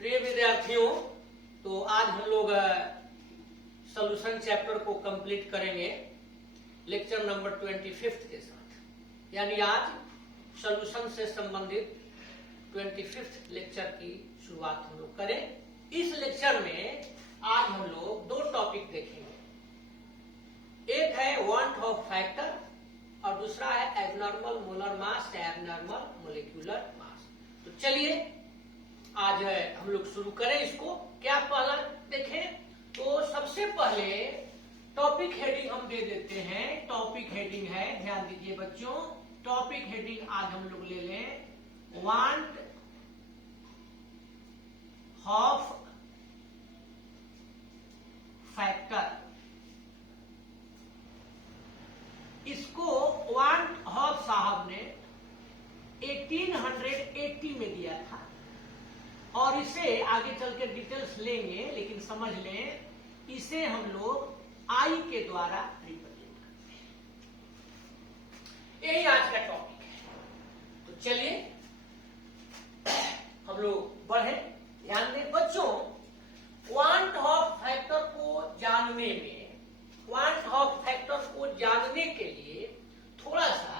प्रिय विद्यार्थियों, तो आज हम लोग सॉल्यूशन चैप्टर को कंप्लीट करेंगे लेक्चर नंबर 25 के साथ। यानी आज सॉल्यूशन से संबंधित 25 लेक्चर की शुरुआत हम लोग करें। इस लेक्चर में आज हम लोग दो टॉपिक देखेंगे। एक है वांट ऑफ फैक्टर और दूसरा है एब्नॉर्मल मोलर मास या एब्नॉर्मल मोलिक्यूलर मास। तो चलिए आज हम लोग शुरू करें इसको। क्या पहला देखें तो सबसे पहले टॉपिक हेडिंग हम दे देते हैं। टॉपिक हेडिंग है, ध्यान दीजिए बच्चों, टॉपिक हेडिंग आज हम लोग ले लें वांट ऑफ फैक्टर। इसको वांट ऑफ साहब ने 1880 में दिया था और इसे आगे चल के डिटेल्स लेंगे, लेकिन समझ लें इसे हम लोग आई के द्वारा रिप्रेजेंट करते हैं। यही आज का टॉपिक है। तो चलिए हम लोग बढ़े। ध्यान दें बच्चों, वांट ऑफ फैक्टर को जानने में, वांट ऑफ फैक्टर को जानने के लिए थोड़ा सा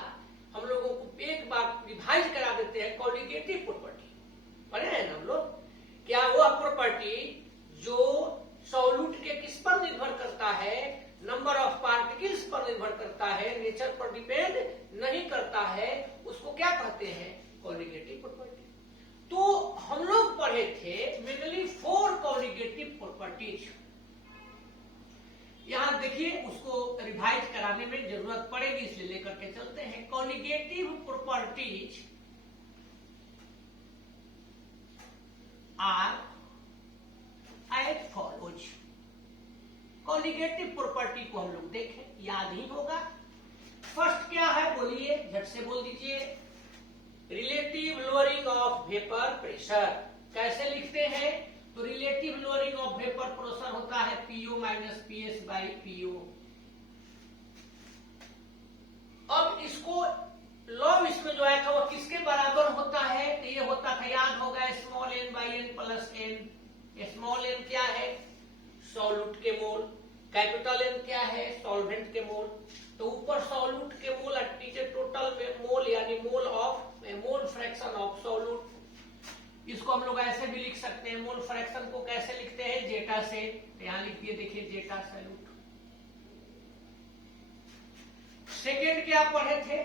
हम लोगों को एक बार रिवाइज करा देते हैं। कॉलिगेटिव प्रॉपर्टी पढ़े हैं ना हम लोग। क्या वह प्रॉपर्टी जो सॉल्यूट के किस पर निर्भर करता है, नंबर ऑफ पार्टिकल्स पर निर्भर करता है, नेचर पर डिपेंड नहीं करता है, उसको क्या कहते हैं? Colligative property. तो हम लोग पढ़े थे मेनली 4 कॉलिगेटिव प्रॉपर्टीज। यहां देखिए उसको रिवाइज कराने में जरूरत पड़ेगी, इसलिए लेकर के चलते हैं। Colligative properties are as follows. Colligative property को हम लोग देखें, याद ही होगा। फर्स्ट क्या है बोलिए, झट से बोल दीजिए। Relative lowering of vapour pressure. कैसे लिखते हैं? तो relative lowering of vapour pressure होता है PO minus PS by PO. अब इसको लॉ इसमें जो आया था वो किसके बराबर होता है? तो ये होता था, याद होगा, small n by n plus n. Small n क्या है? सॉल्यूट के मोल। कैपिटल एन क्या है? सॉल्वेंट के मोल। तो ऊपर सॉल्यूट के मोल और नीचे टोटल में मोल, यानी मोल फ्रैक्शन ऑफ सॉल्यूट। इसको हम लोग ऐसे भी लिख सकते हैं। मोल फ्रैक्शन को कैसे लिखते हैं? जेटा से। तो यहां लिख दिए, देखिए जेटा सॉल्यूट। सेकेंड क्या पढ़े थे?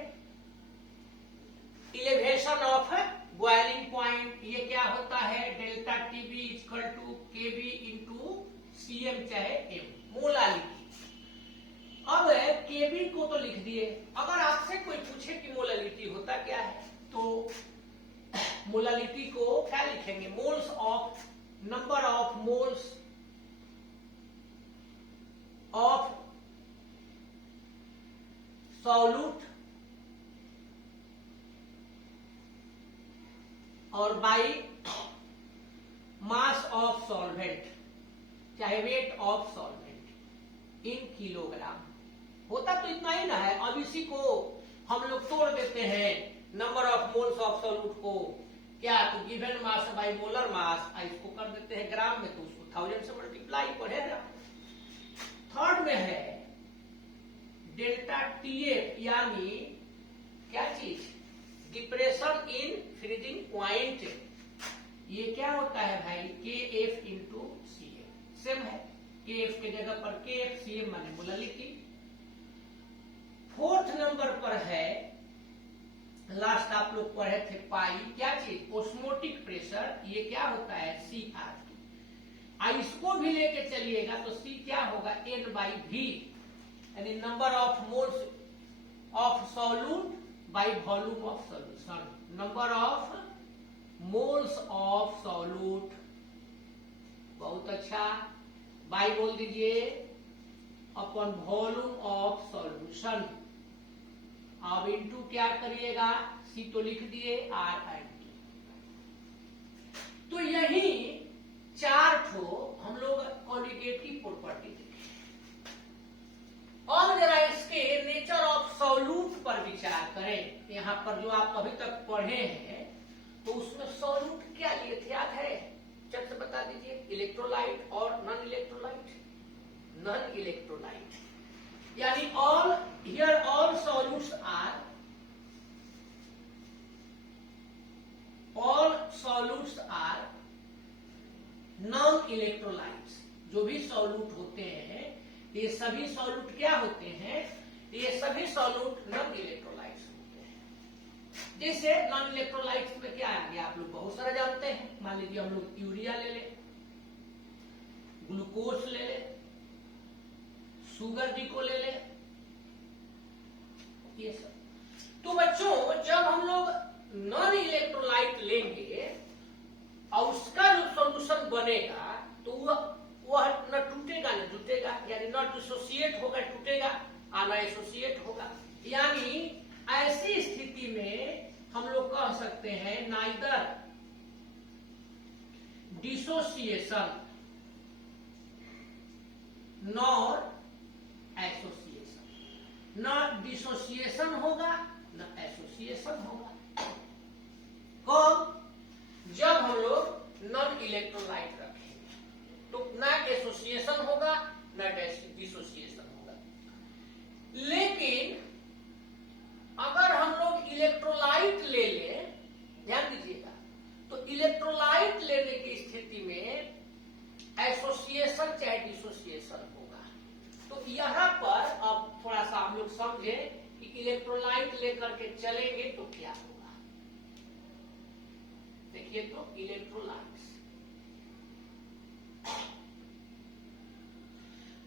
Elevation of boiling point. ये क्या होता है? Delta TB equal to KB into CM चाहे एम, मोलालिटी। अब केबी को तो लिख दिए। अगर आपसे कोई पूछे कि मोलालिटी होता क्या है, तो मोलालिटी को क्या लिखेंगे? Moles of, number of moles of solute और बाई मास ऑफ सॉल्वेंट चाहे weight of solvent in kilogram. होता तो इतना ही ना है। अब इसी को हम लोग तोड़ देते हैं, number of moles of solute को क्या, तो गिवन मास बाई मोलर मास, इसको कर देते हैं ग्राम में, तो उसको 1000 से मल्टीप्लाई पढ़ेगा। थर्ड में है डेल्टा टीएफ, यानी क्या चीज? Depression in freezing point. ये क्या होता है भाई? K F into C F. Same है, के एफ के जगह पर के एफ, सी एम माने मोलालिटी। फोर्थ नंबर पर है, लास्ट आप लोग पढ़े थे पाई, क्या चीज? Osmotic pressure. ये क्या होता है? C R T. इसको भी लेके चलिएगा तो सी क्या होगा? एन बाई वी, यानी number of moles of solute by volume of solution. Number of moles of solute, बहुत अच्छा, बाई बोल दीजिए, अपॉन वॉल्यूम ऑफ सॉल्यूशन। अब इंटू क्या करिएगा? सी तो लिख दिए, आर एन टी। तो यही 4 ठो हम लोग कॉलिगेटिव प्रॉपर्टी देखे। अब जरा इसके नेचर ऑफ सॉल्यूट पर विचार करें। यहाँ पर जो आप अभी तक पढ़े हैं तो उसमें सॉल्यूट क्या लिए थे, याद है? चट इलेक्ट्रोलाइट और नॉन इलेक्ट्रोलाइट, नॉन इलेक्ट्रोलाइट, यानी all here all solutes are, all solutes are non electrolytes. जो भी सॉल्यूट होते हैं ये सभी सॉल्यूट क्या होते हैं, ये सभी सॉल्यूट नॉन इलेक्ट्रोलाइट्स होते हैं। जैसे नॉन इलेक्ट्रोलाइट्स में क्या आ गया, आप लोग बहुत सारा जानते हैं। मान लीजिए हम लोग यूरिया ले लें, ग्लूकोज ले लें, शुगर डी को ले लें, ये सब। तो बच्चों जब हम लोग नॉन इलेक्ट्रोलाइट लेंगे और उसका जो सॉल्यूशन बनेगा तो वह न टूटेगा न जुटेगा, यानी न डिसोसिएट होगा टूटेगा और न एसोसिएट होगा। यानी ऐसी स्थिति में हम लोग कह सकते हैं नाइदर डिसोसिएशन नॉर एसोसिएशन, न डिसोसिएशन होगा न एसोसिएशन होगा। कब, जब हम लोग नॉन इलेक्ट्रोलाइट रखेंगे तो ना एसोसिएशन होगा ना डिसोसिएशन होगा। लेकिन अगर हम लोग इलेक्ट्रोलाइट ले लें, ध्यान दीजिएगा, तो इलेक्ट्रोलाइट लेने की स्थिति में एसोसिएशन चाहे डिसोसिएशन होगा। तो यहां पर अब थोड़ा सा हम लोग समझे कि इलेक्ट्रोलाइट लेकर के चलेंगे तो क्या होगा। देखिए तो इलेक्ट्रोलाइट्स,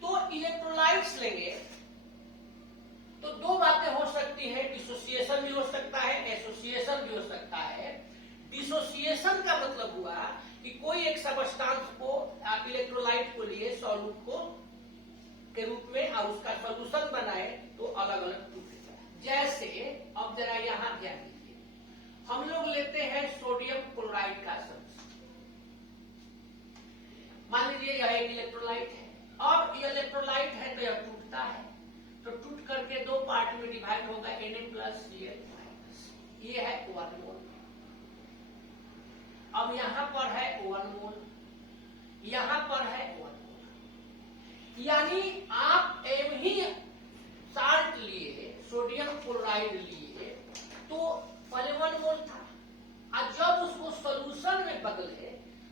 तो इलेक्ट्रोलाइट्स लेंगे तो दो बातें हो सकती है, डिसोसिएशन भी हो सकता है, एसोसिएशन भी हो सकता है। डिसोसिएशन का मतलब हुआ कि कोई एक सबस्टांस को आप इलेक्ट्रोलाइट को लिए सॉल्यूट को के रूप में और उसका सॉल्यूशन बनाए तो अलग अलग टूटेगा। जैसे अब जरा यहां ध्यान दीजिए, हम लोग लेते हैं सोडियम क्लोराइड का सॉल्यूशन। मान लीजिए यह एक इलेक्ट्रोलाइट है, अब ये इलेक्ट्रोलाइट है तो यह टूटता है, तो टूट करके दो पार्ट में डिवाइड होगा, Na+Cl-, ये है 1 मोल। अब यहां पर है 1 मोल, यहां पर है 1 मोल। यानी आप एम ही साल्ट लिए, सोडियम क्लोराइड लिए तो पहले 1 मोल था, और जब उसको सोल्यूशन में बदले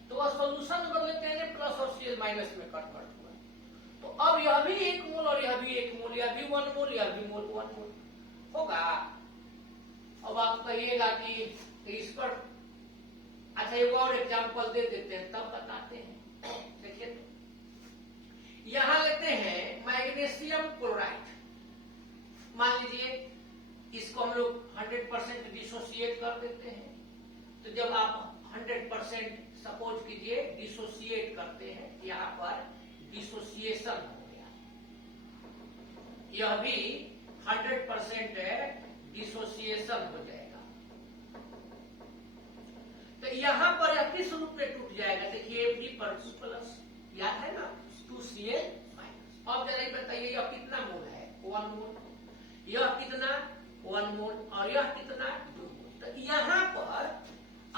तो वह सोल्यूशन में बदले Na+ और Cl- में कन्वर्ट हुआ। तो अब यह भी 1 मोल और यह भी 1 मोल, यह भी 1 मोल, यह भी 1 मोल होगा। अब आप कहिएगा कि इस पर अच्छा एक और एग्जांपल दे देते हैं तब बताते हैं। देखिए तो यहां लेते हैं मैग्नीशियम क्लोराइड। मान लीजिए इसको हम लोग 100% डिसोसिएट कर देते हैं। तो जब आप 100% सपोज कीजिए डिसोसिएट करते हैं, यहां पर डिसोसिएशन हो गया, यह भी 100% डिसोसिएशन हो जाएगा। तो यहां पर यह किस रूप में टूट जाएगा, देखिए Mg+, याद है ना, 2Cl-। अब जरा बताइए यह कितना मोल है, 1 मोल, यह कितना 1 मोल और यह कितना 2 मोल। तो यहां पर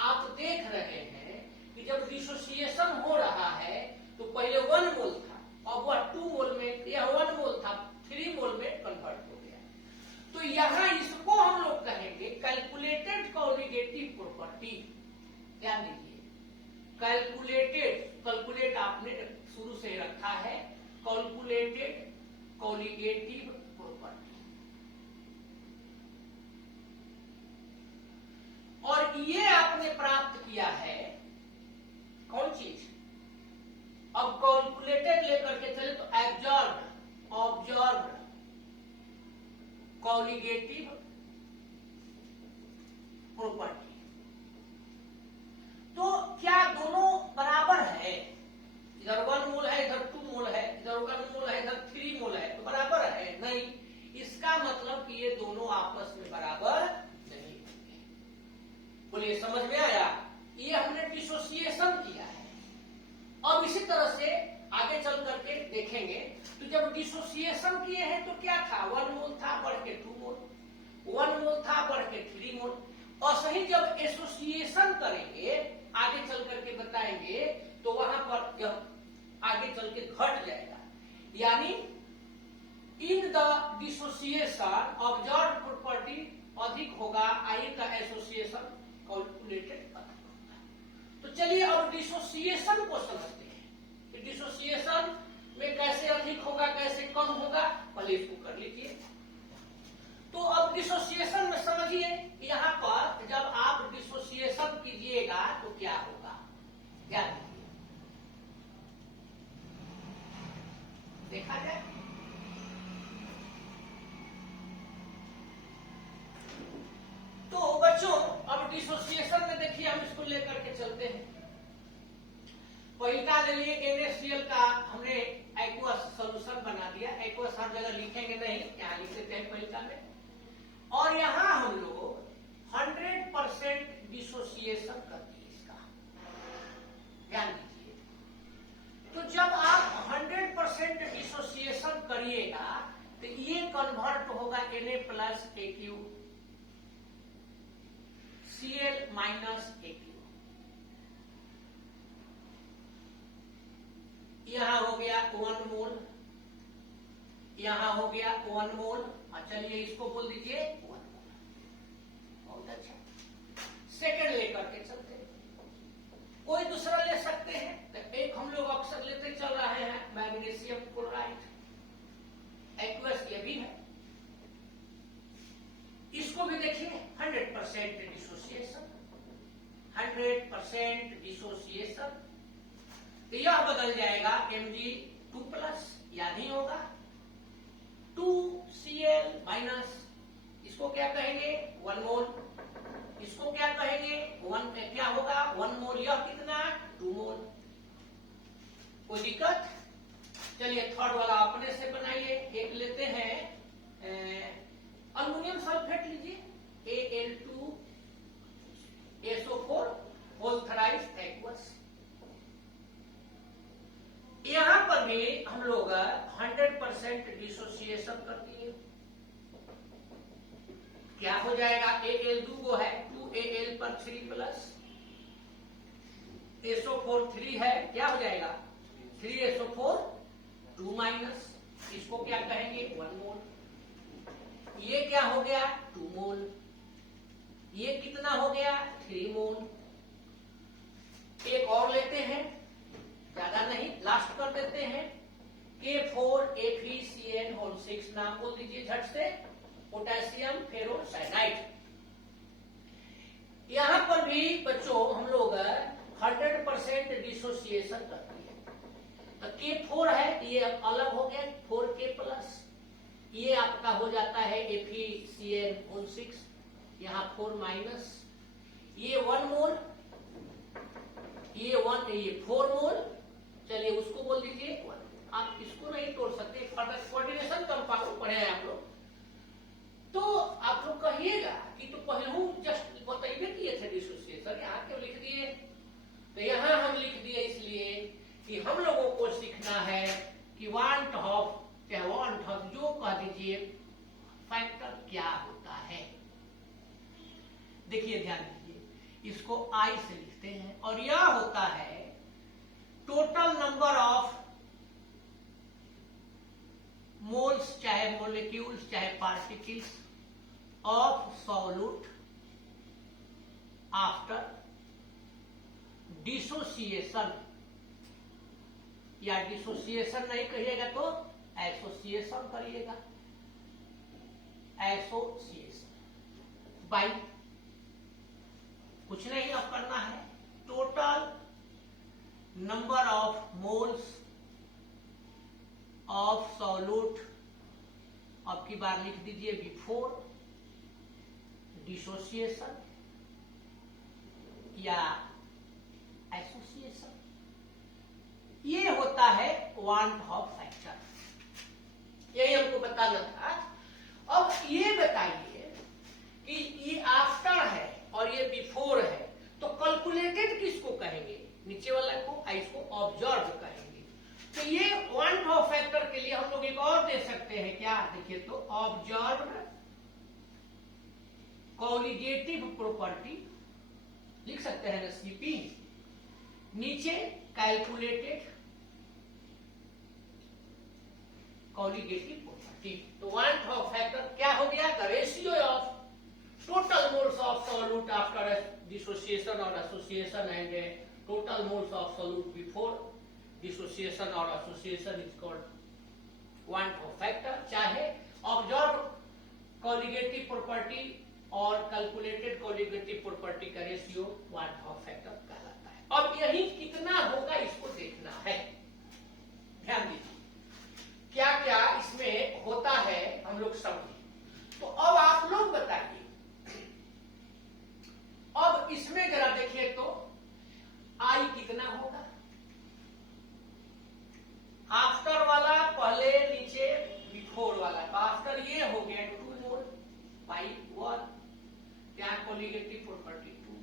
आप देख रहे हैं कि जब डिसोसिएशन हो रहा है तो पहले 1 मोल था, अब वह 2 मोल में, यह 1 मोल था 3 मोल में कन्वर्ट हो गया। तो यहां इसको हम लोग कहेंगे कैलकुलेटेड कॉलिगेटिव प्रॉपर्टी। ध्यान दीजिए, कैलकुलेट आपने शुरू से रखा है, कैलकुलेटेड कॉलिगेटिव प्रॉपर्टी। और ये आपने प्राप्त किया है कौन चीज, अब कैलकुलेटेड लेकर के चले तो ऑब्जर्व्ड कॉलिगेटिव प्रॉपर्टी। तो क्या दोनों बराबर है, इधर 1 मोल है इधर 2 मोल है, इधर 1 मोल है इधर 3 मोल है, तो बराबर है? नहीं, इसका मतलब कि ये दोनों आपस में बराबर नहीं होंगे। बोलिए समझ में आया? ये हमने डिसोसिएशन किया है। अब इसी तरह से आगे चल करके देखेंगे तो जब डिसोसिएशन किए हैं तो क्या था, 1 मोल था बढ़ के 2 मोल, 1 मोल था बढ़ के 3 मोल। और सही जब एसोसिएशन करेंगे आगे चल करके बताएंगे तो वहां यहां पर यह आगे चल के घट जाएगा, यानी in the dissociation observe property अधिक होगा, आई का एसोसिएशन कैलकुलेटेड अधिक होगा। तो चलिए अब डिसोसिएशन को समझते हैं कि डिसोसिएशन में कैसे अधिक होगा कैसे कम होगा, पहले इसको कर लीजिए। तो अब डिसोसिएशन में समझिए, यहाँ पर जब आप डिसोसिएशन कीजिएगा तो क्या होगा, क्या देखा जाए। तो बच्चों अब डिसोसिएशन में देखिए हम इसको लेकर के चलते हैं। पहिला ले लिए NaCl का हमने एक्वस सॉल्यूशन बना दिया। एक्वस हर जगह लिखेंगे नहीं, यहाँ लिख देते हैं पहिला में। और यहां हम लोग 100% डिसोसिएशन कर दिए इसका, ध्यान दीजिए। तो जब आप 100% डिसोसिएशन करिएगा तो ये कन्वर्ट होगा Na + Aq Cl - Aq। यहां हो गया 1 मोल, यहां हो गया 1 मोल। चलिए इसको बोल दीजिए 1 मोल। बहुत अच्छा। सेकंड लेकर के चलते हैं, कोई दूसरा ले सकते हैं। तो एक हम लोग अक्सर लेते चल रहे हैं मैग्नीशियम क्लोराइड, एक्वस ये भी है। इसको भी देखिए 100% डिसोसिएशन, 100% डिसोसिएशन। तो यह बदल जाएगा Mg2+, यानी होगा 2Cl-, इसको क्या कहेंगे 1 मोल, इसको क्या कहेंगे 1, क्या होगा 1 मोल, यह कितना 2 मोल। कोई दिक्कत? चलिए थर्ड वाला अपने से बनाइए। एक लेते हैं अल्युमिनियम सल्फेट लीजिए, Al2SO4 होल थराइस एक्वस। यहां पर भी हम लोग 100% डिसोसिएशन कर दिए। क्या हो जाएगा, Al2 है 2Al पर 3+, SO4 3 है, क्या हो जाएगा 3SO4 2-, इसको क्या कहेंगे 1 मोल। ये क्या हो गया 2 मोल, ये कितना हो गया 3 मोल। एक और लेते हैं, ज्यादा नहीं, लास्ट कर देते हैं, K4FeCN6, नाम बोल दीजिए झट से, पोटेशियम फेरोसाइनाइड। यहां पर भी बच्चों हम लोग 100% डिसोसिएशन करते हैं। तो K4 है, ये अलग हो गया 4K+, ये आपका हो जाता है FeCN6, यहाँ 4-, ये 1 मोल, ये 4 मोल। चलिए उसको बोल दीजिए 1। आप इसको नहीं तोड़ सकते, कोऑर्डिनेशन कंपाउंड पढ़े हैं आप लोग। तो आप लोग कहिएगा कि तो पहले जस्ट बताइए किए थे डिसोसिएशन, यहाँ क्यों लिख दिए। तो यहाँ हम लिख दिए इसलिए कि हम लोगों को सीखना है कि वांट ऑफ जो कह दीजिए फैक्टर क्या होता है। देखिए ध्यान दीजिए, इसको I से लिखते हैं और यह होता है टोटल नंबर ऑफ मोल्स, चाहे मोलिक्यूल्स चाहे particles of solute after dissociation, या डिसोसिएशन नहीं कहिएगा तो एसोसिएशन करिएगा, एसोसिएशन बाई कुछ नहीं अब करना है, total number of moles of solute, अब की बार लिख दीजिए बिफोर डिसोसिएशन या एसोसिएशन। ये होता है वांट ऑफ फैक्टर, यही हमको बताना था। अब ये बताइए कि ये आफ्टर है और ये बिफोर है, तो कैलकुलेटेड किसको कहेंगे, नीचे वाला को, इसको ऑब्जर्व कहेंगे। तो ये वांट ऑफ फैक्टर के लिए हम लोग एक और दे सकते हैं, क्या देखिए तो ऑब्जर्व्ड कॉलिगेटिव प्रॉपर्टी लिख सकते हैं ना, CP नीचे कैलकुलेटेड कॉलिगेटिव प्रॉपर्टी। तो वन टॉप फैक्टर क्या हो गया? The ratio of total moles of solute after dissociation और association and total moles of solute before dissociation और association is called van't Hoff factor. चाहे ऑब्जर्व कॉलिगेटिव प्रॉपर्टी और calculated colligative property का ratio van't Hoff factor कहलाता है। अब यही कितना होगा इसको देखना है, ध्यान दीजिए क्या क्या इसमें होता है हम लोग समझे। तो अब आप लोग बताइए, अब इसमें जरा देखिए तो आई कितना होगा? आफ्टर वाला पहले नीचे बिफोर वाला, तो आफ्टर ये हो गया 2 मोल बाई 1, क्या कॉलिगेटिव प्रॉपर्टी 2।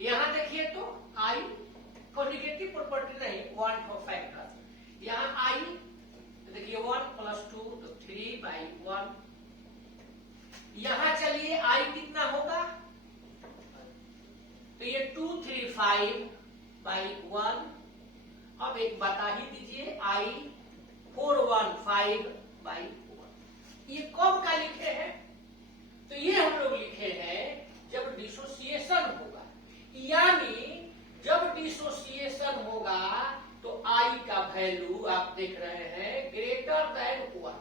यहां देखिए तो आई कॉलिगेटिव प्रॉपर्टी नहीं, वन टॉप फैक्टर, यहां आई देखिए 1 + 2 तो 3/1। यहां चलिए आई कितना होगा? तो ये 235/1। अब एक बता ही दीजिए आई 415/1। ये कब का लिखे हैं? तो ये हम लोग लिखे हैं जब डिसोसिएशन होगा, यानी जब डिसोसिएशन होगा तो आई का वैल्यू आप देख रहे हैं ग्रेटर देन 1 होगा।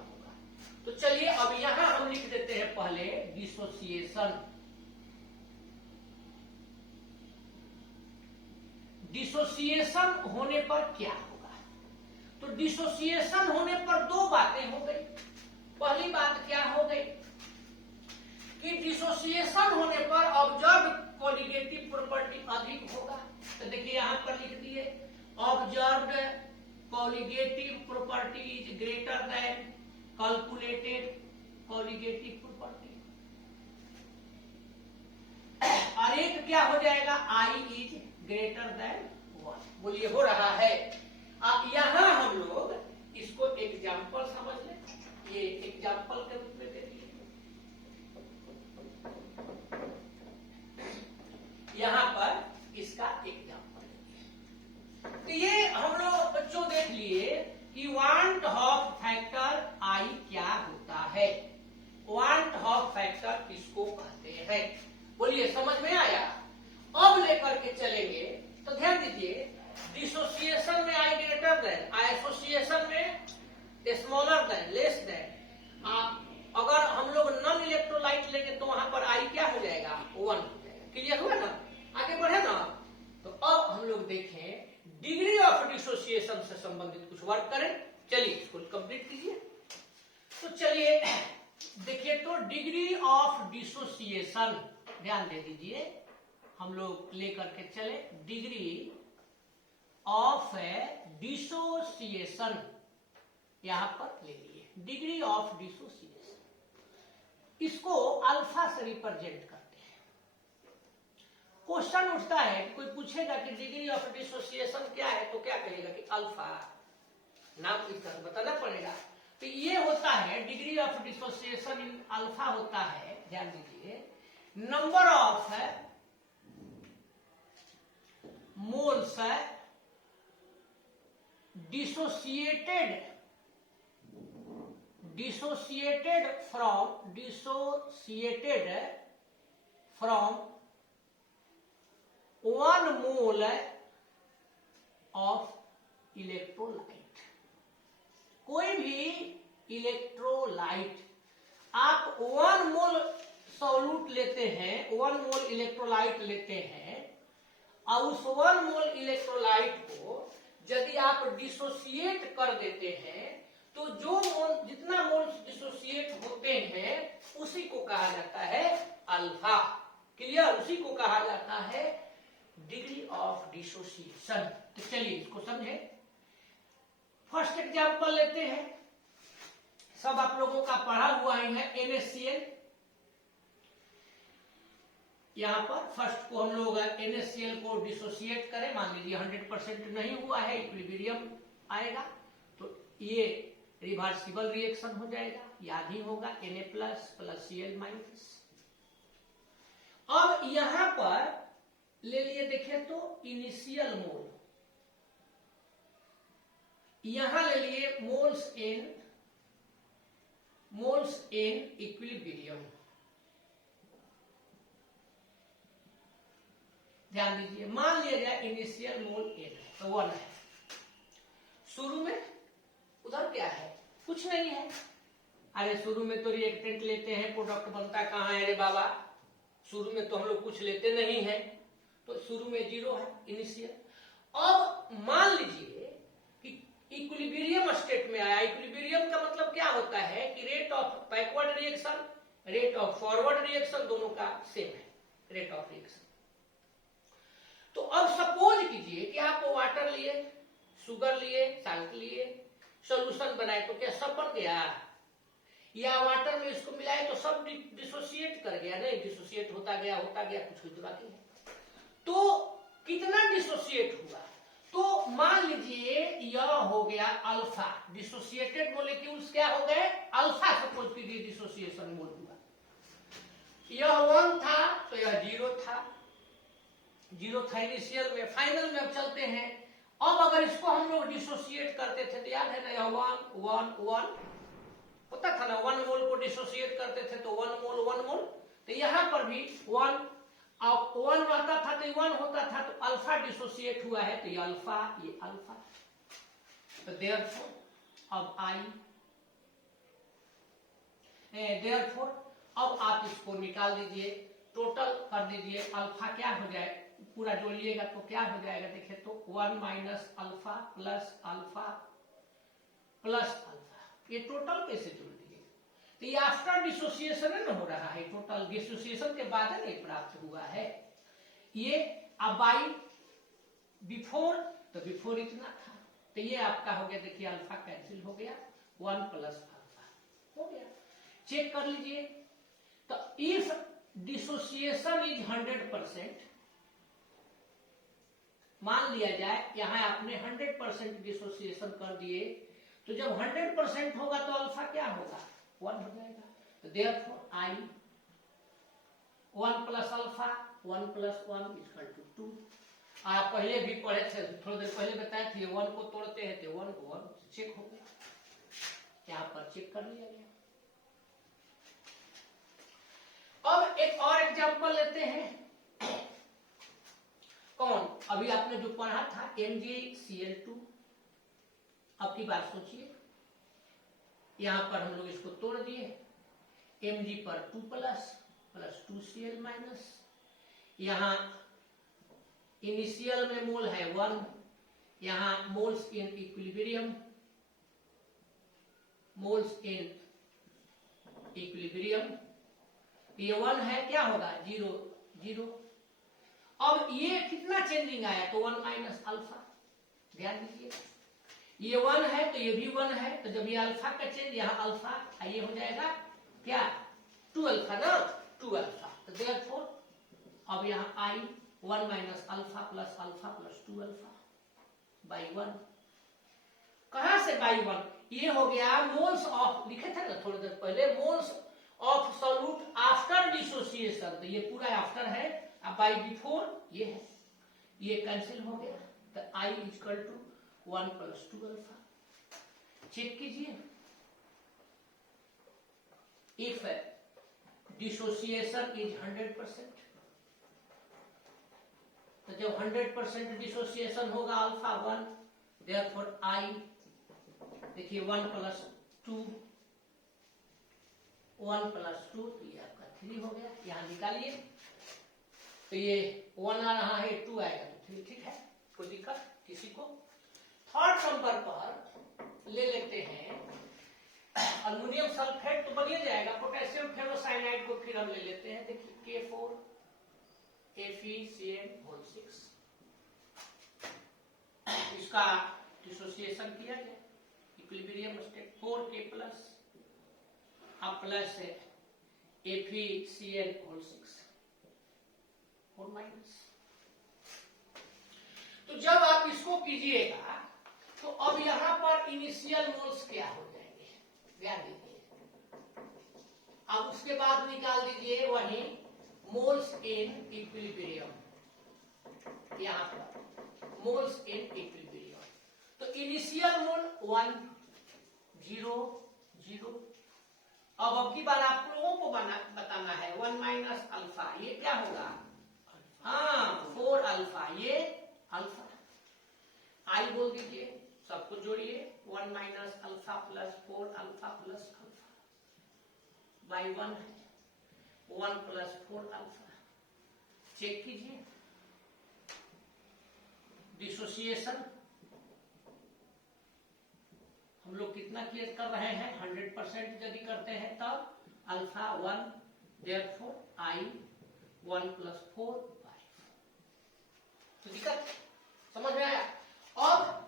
तो चलिए अब यहां हम लिख देते हैं पहले डिसोसिएशन। डिसोसिएशन होने पर क्या होगा? तो डिसोसिएशन होने पर दो बातें हो गई। पहली बात क्या हो गई कि डिसोसिएशन होने पर ऑब्जर्व कॉलिगेटिव प्रॉपर्टी अधिक होगा। तो देखिए यहां पर लिख दिए observed colligative property is greater than calculated colligative property. और एक क्या हो जाएगा? I is greater than 1। बोलिए हो रहा है? अब यहां हम लोग इसको एग्जाम्पल समझ लें, ये एग्जाम्पल के रूप में देखिए। यहां पर इसका एग्जाम्पल, तो ये हम लोग बच्चों देख लिए कि वन टॉप फैक्टर आई क्या होता है, वन टॉप फैक्टर किसको कहते हैं। बोलिए समझ में आया? अब लेकर के चलेंगे तो ध्यान दीजिए, डिसोसिएशन में आई ग्रेटर देन, एसोसिएशन में स्मॉलर देन, लेस देन। अगर हम लोग नॉन इलेक्ट्रोलाइट लेंगे तो वहां पर आई क्या हो जाएगा? 1 हो जाएगा। क्लियर हुआ ना? आगे बढ़े ना? तो अब हम लोग देखें डिग्री ऑफ डिसोसिएशन से संबंधित कुछ वर्क करें। चलिए इसको कंप्लीट कीजिए। तो चलिए देखिए तो डिग्री ऑफ डिसोसिएशन, ध्यान दे दीजिए, हम लोग लेकर के चले डिग्री ऑफ डिसोसिएशन, यहां पर ले लिए डिग्री ऑफ डिसोसिएशन। इसको अल्फा से रिप्रेजेंट करते हैं। क्वेश्चन उठता है कि कोई पूछेगा कि डिग्री ऑफ डिसोसिएशन क्या है, तो क्या कहेगा कि अल्फा, नाम इस तरह बताना पड़ेगा। तो ये होता है degree of dissociation in alpha होता है, ध्यान दीजिए, number of moles dissociated from 1 mole of electrolyte. कोई भी इलेक्ट्रोलाइट आप 1 मोल सॉल्यूट लेते हैं, 1 मोल इलेक्ट्रोलाइट लेते हैं, और उस 1 मोल इलेक्ट्रोलाइट को यदि आप डिसोसिएट कर देते हैं तो जो मोल, जितना मोल डिसोसिएट होते हैं उसी को कहा जाता है अल्फा। क्लियर? उसी को कहा जाता है डिग्री ऑफ डिसोसिएशन। तो चलिए इसको समझे। फर्स्ट एग्जांपल लेते हैं, सब आप लोगों का पढ़ा हुआ ही है, NaCl। यहां पर फर्स्ट को हम लोग NaCl को डिसोसिएट करें, मान लीजिए 100% नहीं हुआ है, इक्विलिब्रियम आएगा, तो ये रिवर्सिबल रिएक्शन हो जाएगा, याद ही होगा Na प्लस Cl माइनस। अब यहां पर ले लिए, देखिए तो इनिशियल मोल, यहां ले लिए मोल्स इन इक्विलिब्रियम। ध्यान दीजिए, मान लिया जाए इनिशियल मोल एन तो 1 है, शुरू में उधर क्या है, कुछ नहीं है। अरे शुरू में तो रिएक्टेंट लेते हैं, प्रोडक्ट बनता कहाँ है रे बाबा, शुरू में तो हम लोग कुछ लेते नहीं है, तो शुरू में 0 है इनिशियल। अब मान लीजिए कि इक्विलिब्रियम स्टेट में आया। इक्विलिब्रियम का मतलब क्या होता है कि rate of backward reaction, rate of forward reaction दोनों का सेम है, रेट ऑफ रिएक्शन। तो अब सपोज कीजिए कि आप वाटर लिए, शुगर लिए, साल्ट लिए, सॉल्यूशन बनाए, तो क्या सब बन गया, या वाटर में इसको मिलाए तो सब डिसोसिएट कर गया, नहीं, डिसोसिएट होता गया कुछ बाकी है। तो कितना डिसोसिएट हुआ, तो मान लीजिए यह हो गया अल्फा, डिसोसिएटेड मॉलिक्यूल्स क्या हो गए, अल्फा सपोज कीजिए डिसोसिएशन मोल हुआ। यह 1 था तो यह 0 था इनिशियल में। फाइनल में अब चलते हैं, अब अगर इसको हम लोग डिसोसिएट करते थे तो याद है ना, यह 1 होता था ना, 1 मोल को डिसोसिएट करते थे तो 1 मोल, तो यहां पर भी 1 रहता था तो 1 होता था, तो अल्फा डिसोसिएट हुआ है तो ये अल्फा, तो देयरफॉर अब आप इसको निकाल दीजिए, टोटल कर दीजिए, अल्फा क्या हो जाए, पूरा जोड़िएगा तो क्या हो जाएगा, देखिए तो 1 माइनस अल्फा प्लस अल्फा, ये टोटल कैसे जोड़ दिए, तो ये आफ्टर डिसोसिएशन है ना हो रहा है, टोटल डिसोसिएशन के बाद है ना प्राप्त हुआ है ये। अब बाई बिफोर, तो बिफोर इतना था, तो ये आपका हो गया, देखिए अल्फा कैंसिल हो गया, 1 प्लस अल्फा हो गया। चेक कर लीजिए, तो इफ डिसोसिएशन इज 100%, मान लिया जाए यहां आपने 100% डिसोसिएशन कर दिए, तो जब 100% होगा तो अल्फा क्या होगा, 1 हो जाएगा, तो therefore I 1 plus alpha 1 plus 1 equal to 2। आप पहले भी पढ़े थे, थोड़ी देर पहले बताए थे, 1 को तोड़ते हैं तो 1 को 1 चेक हो गया, यहाँ पर चेक कर लिया गया। अब एक और एग्जांपल लेते हैं, कौन, अभी आपने जो पढ़ा था MgCl2। अब की बात सोचिए, यहां पर हम लोग इसको तोड़ दिए, Mg पर 2 प्लस 2Cl माइनस, यहां इनिशियल में मोल है 1, यहां मोल्स इन इक्विलिब्रियम, ये 1 है, क्या होगा 0। अब ये कितना चेंजिंग आया, तो 1 माइनस अल्फा, ध्यान दीजिए, ये 1 है तो ये भी 1 है, तो जब ये अल्फा का चेंज, यहाँ अल्फा ये हो जाएगा क्या 2 अल्फा ना, 2 अल्फा, तो देयरफॉर अब यहाँ आई 1 minus alpha plus 2 alpha by 1, कहां से बाई 1, ये हो गया मोल्स ऑफ, लिखे थे ना थोड़ी देर पहले, moles of solute after dissociation, तो ये पूरा आफ्टर है, अब बाई बिफोर ये है, ये कैंसिल हो गया, तो i equal to 1 plus 2 alpha. Check कीजिए, इफ डिसोसिएशन इज 100%, तो जब 100% डिसोसिएशन होगा अल्फा 1, देयरफॉर आई, देखिए 1 प्लस 2, 1 प्लस 2, तो ये आपका 3 हो गया, यहां निकालिए, तो ये 1 आ रहा है, 2 आएगा तो 3, ठीक है, कोई दिक्कत किसी को। थर्ड नंबर पर ले लेते हैं अल्युमिनियम सल्फेट, तो बनिए जाएगा, पोटेशियम फेरोसाइनाइड को फिर हम ले लेते हैं, देखिए K4 FeCN6, इसका डिसोसिएशन किया गया, इक्विलिब्रियम स्टेट 4K प्लस, अब प्लस है FeCN6 4 माइनस। तो जब आप इसको कीजिएगा तो अब यहां पर इनिशियल मोल्स क्या हो जाएंगे, ध्यान दीजिए, अब उसके बाद निकाल दीजिए वही मोल्स इन इक्विलिब्रियम, यहां पर मोल्स इन इक्विलिब्रियम। तो इनिशियल मोल 1 0 0। अब की बार आप लोगों को बताना है 1 माइनस अल्फा, ये क्या होगा? हाँ 4 अल्फा, ये अल्फा। आई बोल दीजिए, सबको जोड़िए 1 minus alpha plus 4 alpha plus alpha by 1 है 1 प्लस 4 अल्फा। चेक कीजिए डिसोसिएशन हम लोग कितना क्लियर कर रहे हैं, 100% यदि करते हैं तब alpha 1, therefore I 1 plus 4 by 4। तो दिक्कत समझ में आया? अब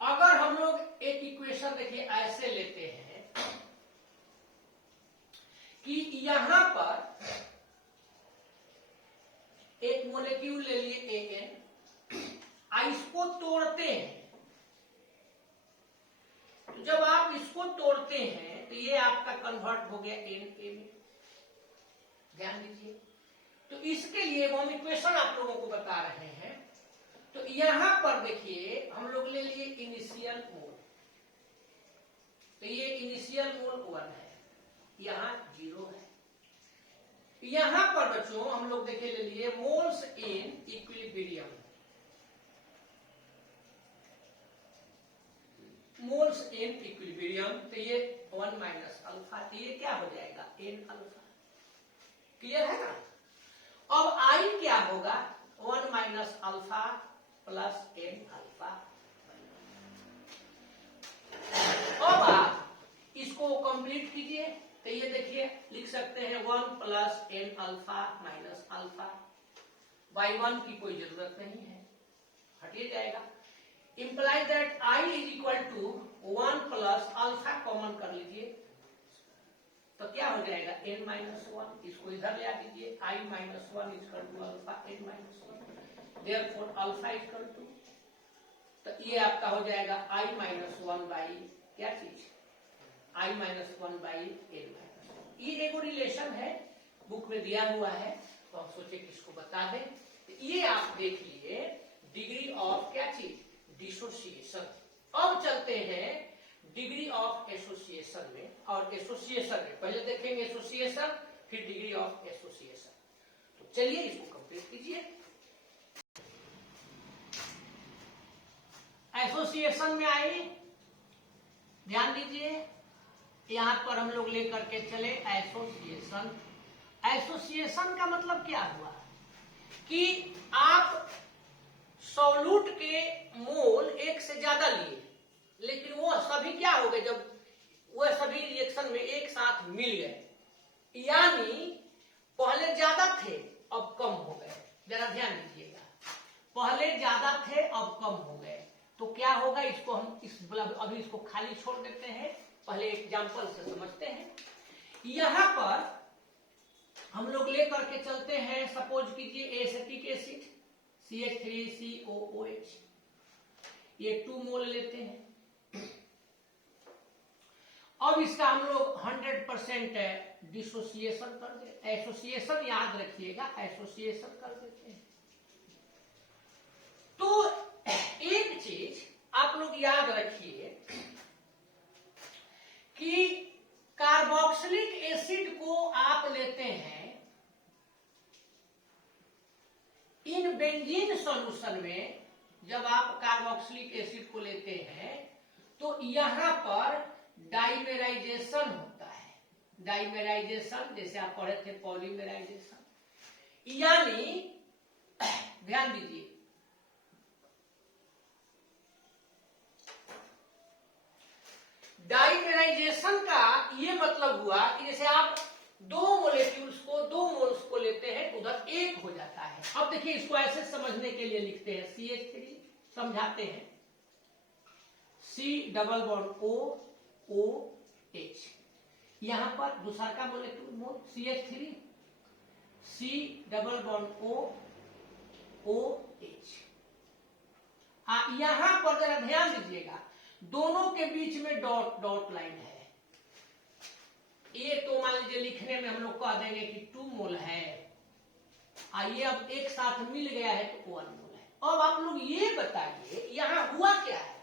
अगर हम लोग एक इक्वेशन देखिए ऐसे लेते हैं कि यहां पर एक मोलेक्यूल ले लिए AN, इसको तोड़ते हैं। तो जब आप इसको तोड़ते हैं तो ये आपका कन्वर्ट हो गया Na में। ध्यान दीजिए, तो इसके लिए हम इक्वेशन आप लोगों को बता रहे हैं। तो यहां पर देखिए हम लोग ले लिए इनिशियल मोल, तो ये इनिशियल मोल 1 है, यहां 0 है। यहां पर बच्चों हम लोग देखिए ले लिए moles in equilibrium, moles in equilibrium, तो ये 1 माइनस अल्फा, तो ये क्या हो जाएगा N अल्फा। क्लियर है ना? अब आई क्या होगा 1 minus alpha plus N alpha. अब आप इसको कंप्लीट कीजिए, तो ये देखिए लिख सकते हैं 1 plus N alpha minus alpha by 1 की कोई जरूरत नहीं है, हटिए जाएगा। Imply that I is equal to 1 plus alpha common कर लीजिए, तो क्या हो जाएगा N माइनस 1, इसको इधर ले आ दीजिए, I minus 1 is equal to alpha N minus 1, therefore alpha is equal to, तो ये आपका हो जाएगा I माइनस 1 बाई क्या चीज I minus 1 by N minus 1। ये एक रिलेशन है, बुक में दिया हुआ है, तो हम सोचे कि इसको बता दें। तो ये आप देख लिए डिग्री ऑफ क्या चीज डिसोसिएशन। अब चलते हैं डिग्री ऑफ एसोसिएशन में, और एसोसिएशन में पहले देखेंगे एसोसिएशन, फिर डिग्री ऑफ एसोसिएशन। तो चलिए इसको कंप्लीट कीजिए। एसोसिएशन में आइए, ध्यान दीजिए, यहां पर हम लोग लेकर के चले एसोसिएशन। एसोसिएशन का मतलब क्या हुआ कि आप सॉल्यूट के मोल एक से ज्यादा लिए, लेकिन वो सभी क्या हो गए, जब वह सभी रिएक्शन में एक साथ मिल गए, यानी पहले ज्यादा थे अब कम हो गए। जरा ध्यान दीजिएगा, पहले ज्यादा थे अब कम हो गए, तो क्या होगा, इसको हम अभी इसको खाली छोड़ देते हैं, पहले एग्जांपल से समझते हैं। यहां पर हम लोग लेकर के चलते हैं, सपोज कीजिए एसिटिक एसिड CH3COOH, ये 2 मोल लेते हैं। अब इसका हम लोग 100% डिसोसिएशन कर देते, एसोसिएशन याद रखिएगा, एसोसिएशन कर देते हैं। तो एक चीज आप लोग याद रखिए कि कार्बोक्सिलिक एसिड को आप लेते हैं इन बेंजीन सॉल्यूशन में। जब आप कार्बोक्सिलिक एसिड को लेते हैं तो यहां पर डाइमेराइजेशन होता है, डाइमेराइजेशन जैसे आप पढ़े थे पॉलीमेराइजेशन, यानी ध्यान दीजिए डाइमेराइजेशन का ये मतलब हुआ कि जैसे आप 2 मोलेक्यूल्स को 2 मोल्स को लेते हैं, उधर एक हो जाता है। अब देखिए इसको ऐसे समझने के लिए लिखते हैं CH3, समझाते हैं C डबल बॉन्ड OOH, यहां पर दूसरा का मोलेक्यूल मोल CH3 C double bond OOH। यहां पर जरा ध्यान दीजिएगा, दोनों के बीच में डॉट डॉट लाइन है। ये तो मान लीजिए लिखने में हम लोग कह देंगे कि 2 मोल है, आइए अब एक साथ मिल गया है तो 1 मोल है। अब आप लोग ये बताइए यहां हुआ क्या है।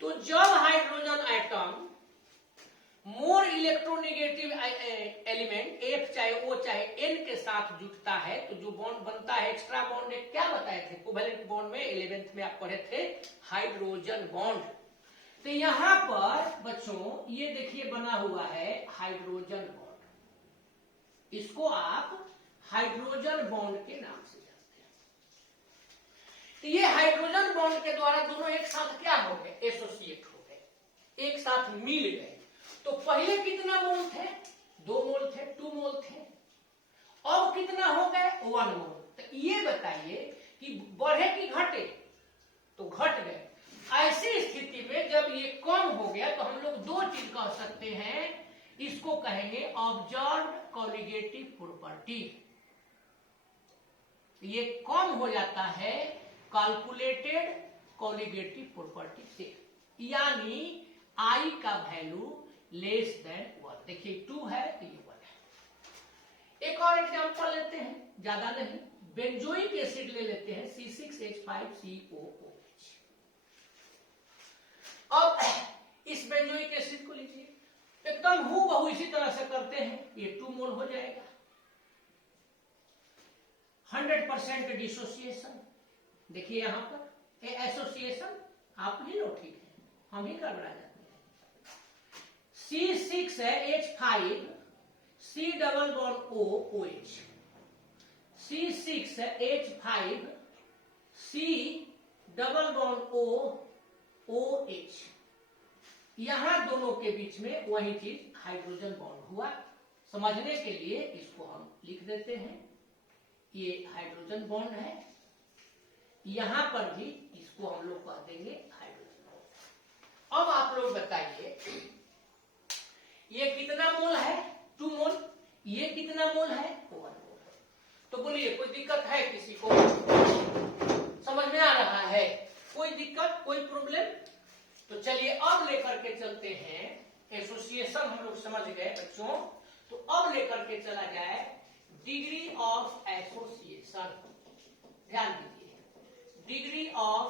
तो जब hydrogen atom more electronegative element F चाहे O चाहे N के साथ जुटता है तो जो बॉन्ड बनता है एक्स्ट्रा बॉन्ड, क्या बताए थे कोवेलेंट बॉन्ड में 11th में आप पढ़े थे हाइड्रोजन बॉन्ड। तो यहां पर बच्चों ये देखिए बना हुआ है हाइड्रोजन बॉन्ड, इसको आप हाइड्रोजन बॉन्ड के नाम से जानते हैं। तो ये हाइड्रोजन बॉन्ड के द्वारा दोनों एक साथ क्या हो गए, एसोसिएट हो गए, एक साथ मिल गए। तो पहले कितना मोल थे, 2 मोल थे, 2 मोल थे, अब कितना हो गए 1 मोल। तो ये बताइए कि बढ़े कि घटे, तो घट गए। ऐसी स्थिति में जब ये कम हो गया तो हम लोग 2 चीज कह सकते हैं, इसको कहेंगे ऑब्जर्व्ड कॉन्जुगेटिव प्रॉपर्टी। ये कम हो जाता है कैलकुलेटेड कॉन्जुगेटिव प्रॉपर्टी से, यानी I का वैल्यू लेस देन 1। देखिए 2 है तो ये 1 है। एक और एग्जांपल लेते हैं, ज्यादा नहीं, बेंजोइक एसिड ले लेते हैं C6H5COOH। अब इस बेंजोइक एसिड को लीजिए, एकदम हूबहू इसी तरह से करते हैं, ये 2 मोल हो जाएगा। 100% डिसोसिएशन। देखिए यहां पर एसोसिएशन आप ही लो, ठीक है, हम ही गड़बड़ा जाते हैं। C6H5 C double bond O OH, C6H5 C double bond O OH। यहां दोनों के बीच में वही चीज हाइड्रोजन बॉन्ड हुआ। समझने के लिए इसको हम लिख देते हैं, ये हाइड्रोजन बॉन्ड है, यहां पर भी इसको हम लोग कह देंगे हाइड्रोजन बॉन्ड। अब आप लोग बताइए ये कितना मोल है, 2 मोल, ये कितना मोल है 1 मोल। तो बोलिए कोई दिक्कत है किसी को, समझ में आ रहा है, कोई दिक्कत कोई प्रॉब्लम? तो चलिए अब लेकर के चलते हैं, एसोसिएशन हम लोग समझ गए बच्चों, तो अब लेकर के चला जाए डिग्री ऑफ एसोसिएशन। ध्यान दीजिए, डिग्री ऑफ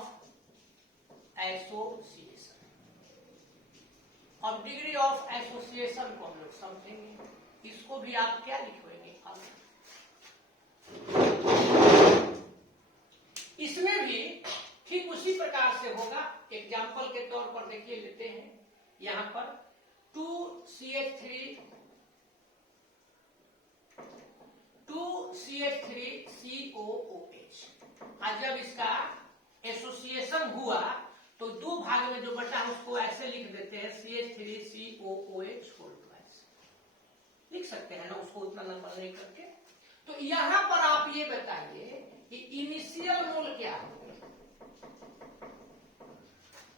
एसोसिएशन। अब डिग्री ऑफ एसोसिएशन को हम लोग समझेंगे, इसको भी आप क्या लिखेंगे, इसमें भी ठीक उसी प्रकार से होगा। एग्जाम्पल के तौर पर देखिए लेते हैं, यहां पर 2CH3 COOH। आज जब इसका एसोसिएशन हुआ तो 2 भाग में जो बटा उसको ऐसे लिख देते हैं CH3COOH होल ट्वाइस, लिख सकते हैं ना उसको उतना लंबा नहीं करके। तो यहां पर आप ये बताइए कि इनिशियल मोल क्या है,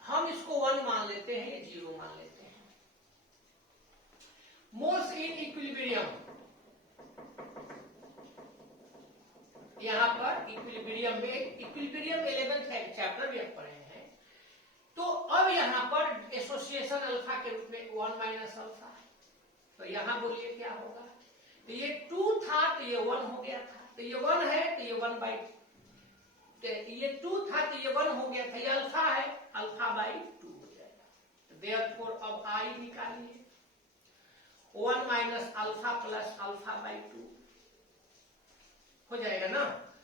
हम इसको 1 मान लेते हैं, ये 0 मान लेते हैं। मोल्स इन इक्विलिब्रियम, यहां पर इक्विलिब्रियम में, इक्विलिब्रियम 11th चैप्टर भी आप पढ़े हैं। तो अब यहां पर एसोसिएशन अल्फा के रूप में 1 माइनस अल्फा, तो यहां बोलिए क्या होगा, तो ये 2 था तो ये 1 हो गया था, तो ये 1 है तो ये 1/2, ये 2 था तो ये 1 हो गया था, ये अल्फा है, अल्फा/2 हो जाएगा। तो देयरफॉर अब I निकालिए, 1 माइनस अल्फा प्लस अल्फा/2 हो जाएगा ना।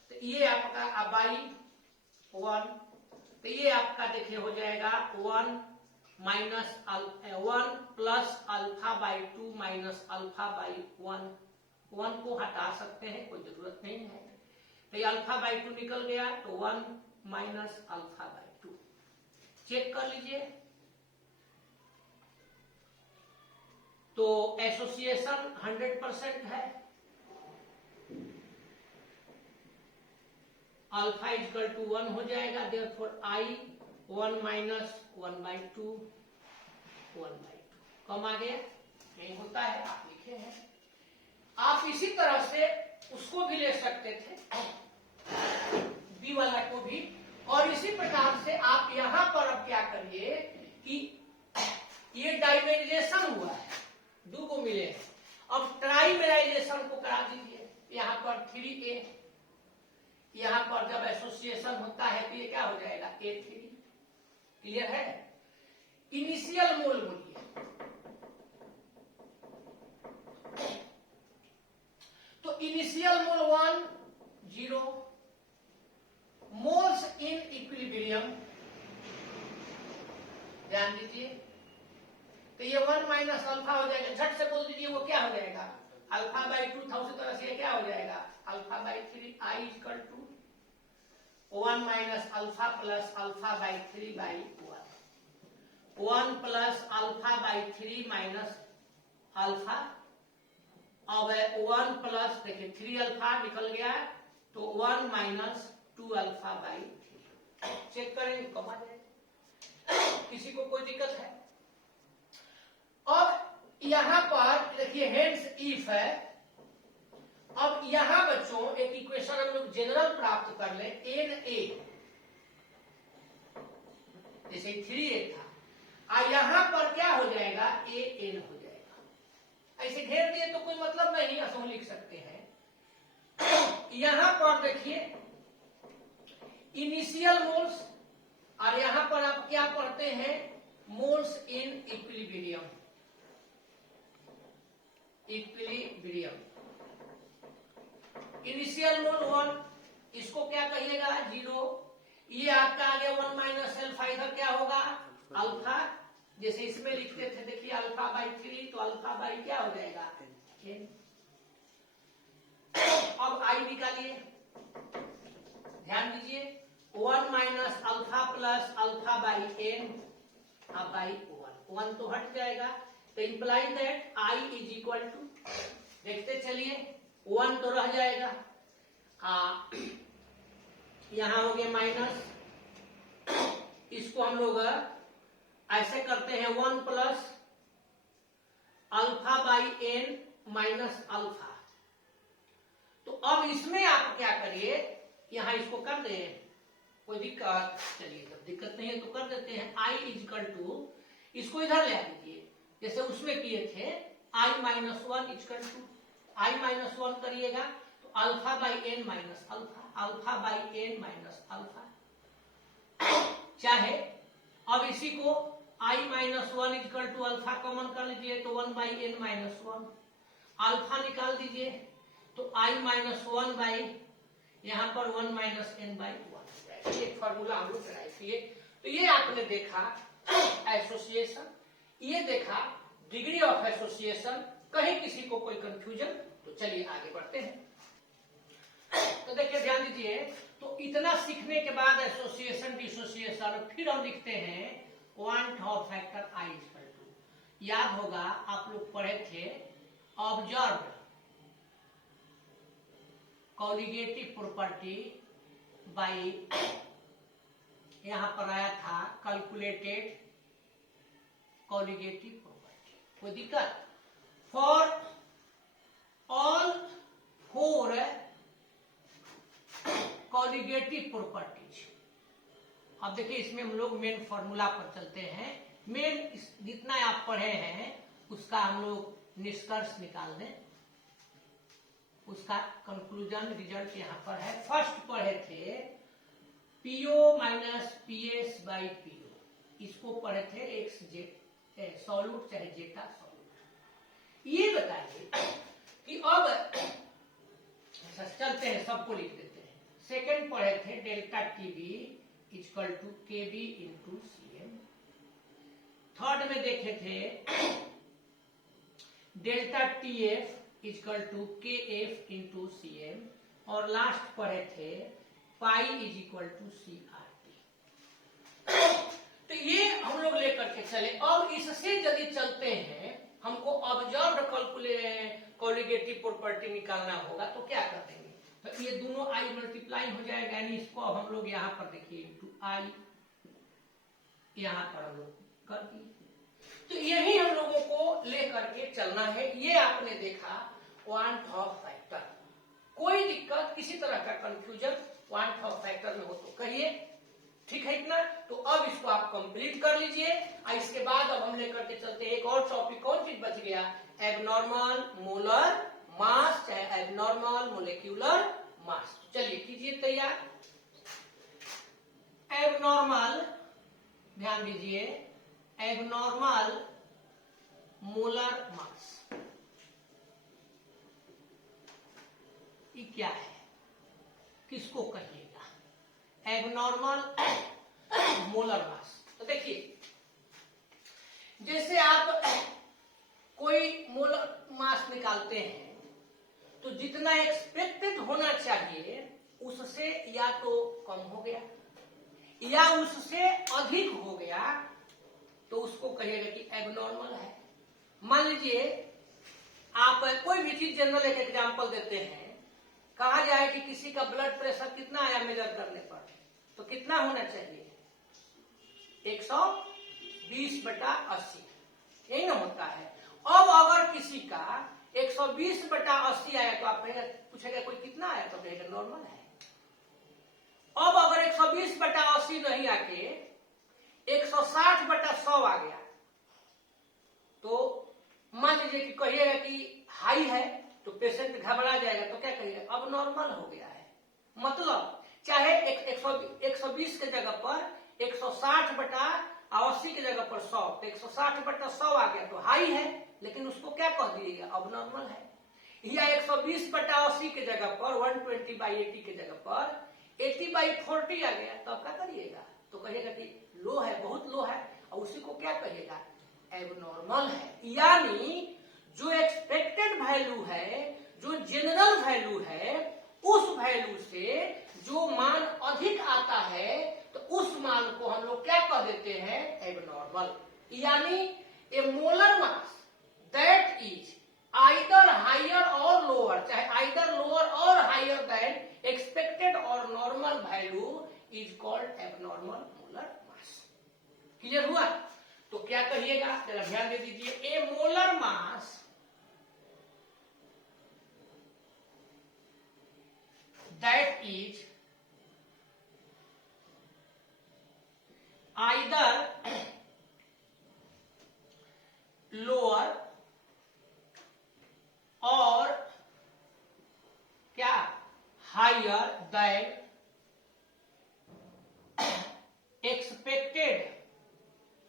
तो ये आपका /1, तो ये आपका देखिए हो जाएगा 1 माइनस 1 प्लस अल्फा/2 माइनस अल्फा/1। 1 को हटा सकते हैं, कोई जरूरत नहीं है, तो ये अल्फा/2 निकल गया, तो 1 माइनस अल्फा/2। चेक कर लीजिए, तो एसोसिएशन 100% है, अल्फा इक्वल टू 1 हो जाएगा, देयरफॉर I 1 माइनस 1/2 1/2 कम आ गया, नहीं होता है, आप लिखे हैं। आप इसी तरह से उसको भी ले सकते थे, बी वाला को भी, और इसी प्रकार से आप यहां पर अब क्या करिए कि ये डाइमेराइजेशन हुआ है, 2 को मिले, अब ट्राइमेराइजेशन को करा दीजिए। यहां पर 3 यहां पर जब एसोसिएशन होता है तो ये क्या हो जाएगा A3। क्लियर है। इनिशियल मोल मूल्य, तो initial mole 1 0, moles in equilibrium, ध्यान दीजिए, तो ये 1 माइनस अल्फा हो जाएगा। झट से बोल दीजिए वो क्या हो जाएगा, अल्फा बाई 2 था, उसी तरह से ये क्या हो जाएगा alpha by 3 I equal to 1 minus alpha plus alpha by 3 by 1 plus alpha by 3 minus alpha. अब 1 प्लस देखिए 3 अल्फा निकल गया, तो 1 माइनस 2 अल्फा बाई 3। चेक करेंगे कम आ जाएगा, किसी को कोई दिक्कत है। अब यहां पर देखिए हेंस इफ है। अब यहां बच्चों एक इक्वेशन हम लोग जनरल प्राप्त कर ले, एन ए, जैसे 3a था, यहां पर क्या हो जाएगा ए एन हो जाएगा। ऐसे घेर दिए तो कोई मतलब नहीं, असम लिख सकते हैं। यहां पर देखिए इनिशियल मोल्स, और यहां पर आप क्या पढ़ते हैं moles in equilibrium, equilibrium. Initial मोल 1, इसको क्या कहिएगा 0, ये आपका आ गया 1 माइनस अल्फा, इधर क्या होगा अल्फा, जैसे इसमें लिखते थे देखिए अल्फा बाई 3, तो अल्फा बाई क्या हो जाएगा 10। अब आई निकालिए, ध्यान दीजिए 1 minus alpha plus alpha by n अब बाई 1 तो हट जाएगा, तो imply that i is equal to, देखते चलिए 1 तो रह जाएगा, यहां हो गया माइनस, इसको हम लोग ऐसे करते हैं 1 plus alpha by n minus alpha. तो अब इसमें आप क्या करिए, यहां इसको कर दें, कोई दिक्कत, चलिए जब दिक्कत नहीं है तो कर देते हैं i इजकल टू, इसको इधर ले दीजिए जैसे उसमें किए थे i minus 1 is equal to, i minus 1 करिएगा तो alpha by N minus alpha, alpha by N minus alpha, चाहे अब इसी को i minus 1 is equal to alpha common कर लीजिए तो 1 बाई एन माइनस 1, अल्फा निकाल दीजिए तो i माइनस 1 बाई यहां पर 1 माइनस एन बाई 1, ये फॉर्मूला हम लोग ट्राई किए। तो ये आपने देखा एसोसिएशन, ये देखा डिग्री ऑफ एसोसिएशन, कहीं किसी को कोई कंफ्यूजन, तो चलिए आगे बढ़ते हैं। तो देखिए ध्यान दीजिए, तो इतना सीखने के बाद एसोसिएशन डिसोसिएशन, फिर हम लिखते हैं van't Hoff factor i equal to, याद होगा आप लोग पढ़े थे ऑब्जर्व कॉलिगेटिव प्रॉपर्टी बाई, यहां पर आया था कैलकुलेटेड कॉलिगेटिव प्रॉपर्टी। कोई दिक्कत, फॉर ऑल 4 कॉलिगेटिव प्रॉपर्टीज। अब देखिए इसमें हम लोग मेन फॉर्मूला पर चलते हैं, मेन जितना आप पढ़े हैं उसका हम लोग निष्कर्ष निकाल दें, उसका कंक्लूजन रिजल्ट यहां पर है। फर्स्ट पढ़े थे PO minus PS by PO, इसको पढ़े थे एक्स जेड सॉल्यूट चाहे जेटा सॉल्यूट। ये बताइए कि अब चलते हैं, सबको लिख देते हैं। सेकंड पढ़े थे delta TB equal to K B into C M. Third में देखे थे delta T F equal to K F into C M, और लास्ट पढ़े थे pi is equal to C R T. तो ये हम लोग लेकर के चले। अब इससे यदि चलते हैं, हमको ऑब्जर्व्ड कॉलिगेटिव प्रॉपर्टी निकालना होगा, तो क्या कर देंगे, तो ये दोनों आई मल्टीप्लाई हो जाएगा, यानी इसको अब हम लोग यहाँ पर देखिए इंटू आई, यहाँ पर हम लोग कर दिए। तो यही हम लोगों को लेकर के चलना है। ये आपने देखा क्वांट ऑफ फैक्टर। कोई दिक्कत, किसी तरह का कंफ्यूजन क्वांट ऑफ फैक्टर में हो तो कहिए, ठीक है इतना। तो अब इसको आप कंप्लीट कर लीजिए, और इसके बाद अब हम लेकर के चलते हैं एक और टॉपिक। कौन चीज बच गया, एबनॉर्मल मोलर मास चाहे एबनॉर्मल मोलिक्यूलर मास। चलिए कीजिए तैयार। एबनॉर्मल, ध्यान दीजिए, एबनॉर्मल मोलर मास, ये क्या है, किसको कहिएगा? एबनॉर्मल मोलर मास। तो देखिए, जैसे आप कोई मोलर मास निकालते हैं तो जितना एक्सपेक्टेड होना चाहिए उससे या तो कम हो गया या उससे अधिक हो गया, तो उसको कहिएगा कि एबनॉर्मल है। मान लीजिए आप कोई भी चीज, जनरल एक एग्जांपल देते हैं, कहा जाए कि किसी का ब्लड प्रेशर कितना आया मेजर करने पर, तो कितना होना चाहिए? 120/80, यही ना होता है। अब अगर किसी का 120/80 आया तो आप पूछेगा कोई कितना आया, तो कहेगा नॉर्मल है। अब अगर 120/80 नहीं आके 160/100 आ गया, तो मान लीजिए कि कहिएगा कि हाई है, तो पेशेंट घबरा जाएगा, तो क्या कहिएगा? अब नॉर्मल हो गया है। मतलब चाहे 120 के जगह पर 160/80 की जगह पर 100, तो 160/100 आ गया तो हाई है, लेकिन उसको क्या कह दीजिएगा? अब नॉर्मल है। या 120/80 की जगह पर 120/80 की जगह पर 80/40 आ गया, तो आप क्या करिएगा? तो कहिएगा कि लो है, बहुत लो है, और उसी को क्या कहिएगा? एबनॉर्मल है। यानी जो एक्सपेक्टेड वैल्यू है, जो जनरल वैल्यू है, उस वैल्यू से जो मान अधिक आता है, तो उस मान को हम लोग क्या कह देते हैं? एबनॉर्मल। यानी a molar mass that is either higher or lower, चाहे either lower or higher than expected और normal value is called abnormal molar mass. Clear हुआ? तो क्या कहिएगा, जरा ध्यान दे दीजिए। A molar mass that is either lower or क्या हायर देन एक्सपेक्टेड,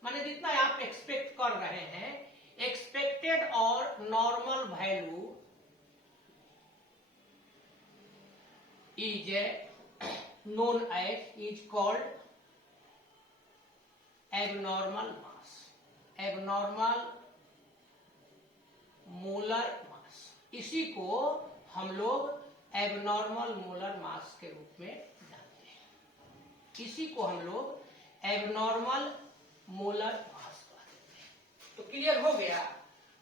माने जितना आप एक्सपेक्ट कर रहे हैं, एक्सपेक्टेड और normal value is known as, is called abnormal mass, abnormal molar mass. इसी को हम लोग एबनॉर्मल मोलर मास के रूप में जानते हैं। इसी को हम लोग एबनॉर्मल मोलर मास कहते हैं। तो क्लियर हो गया?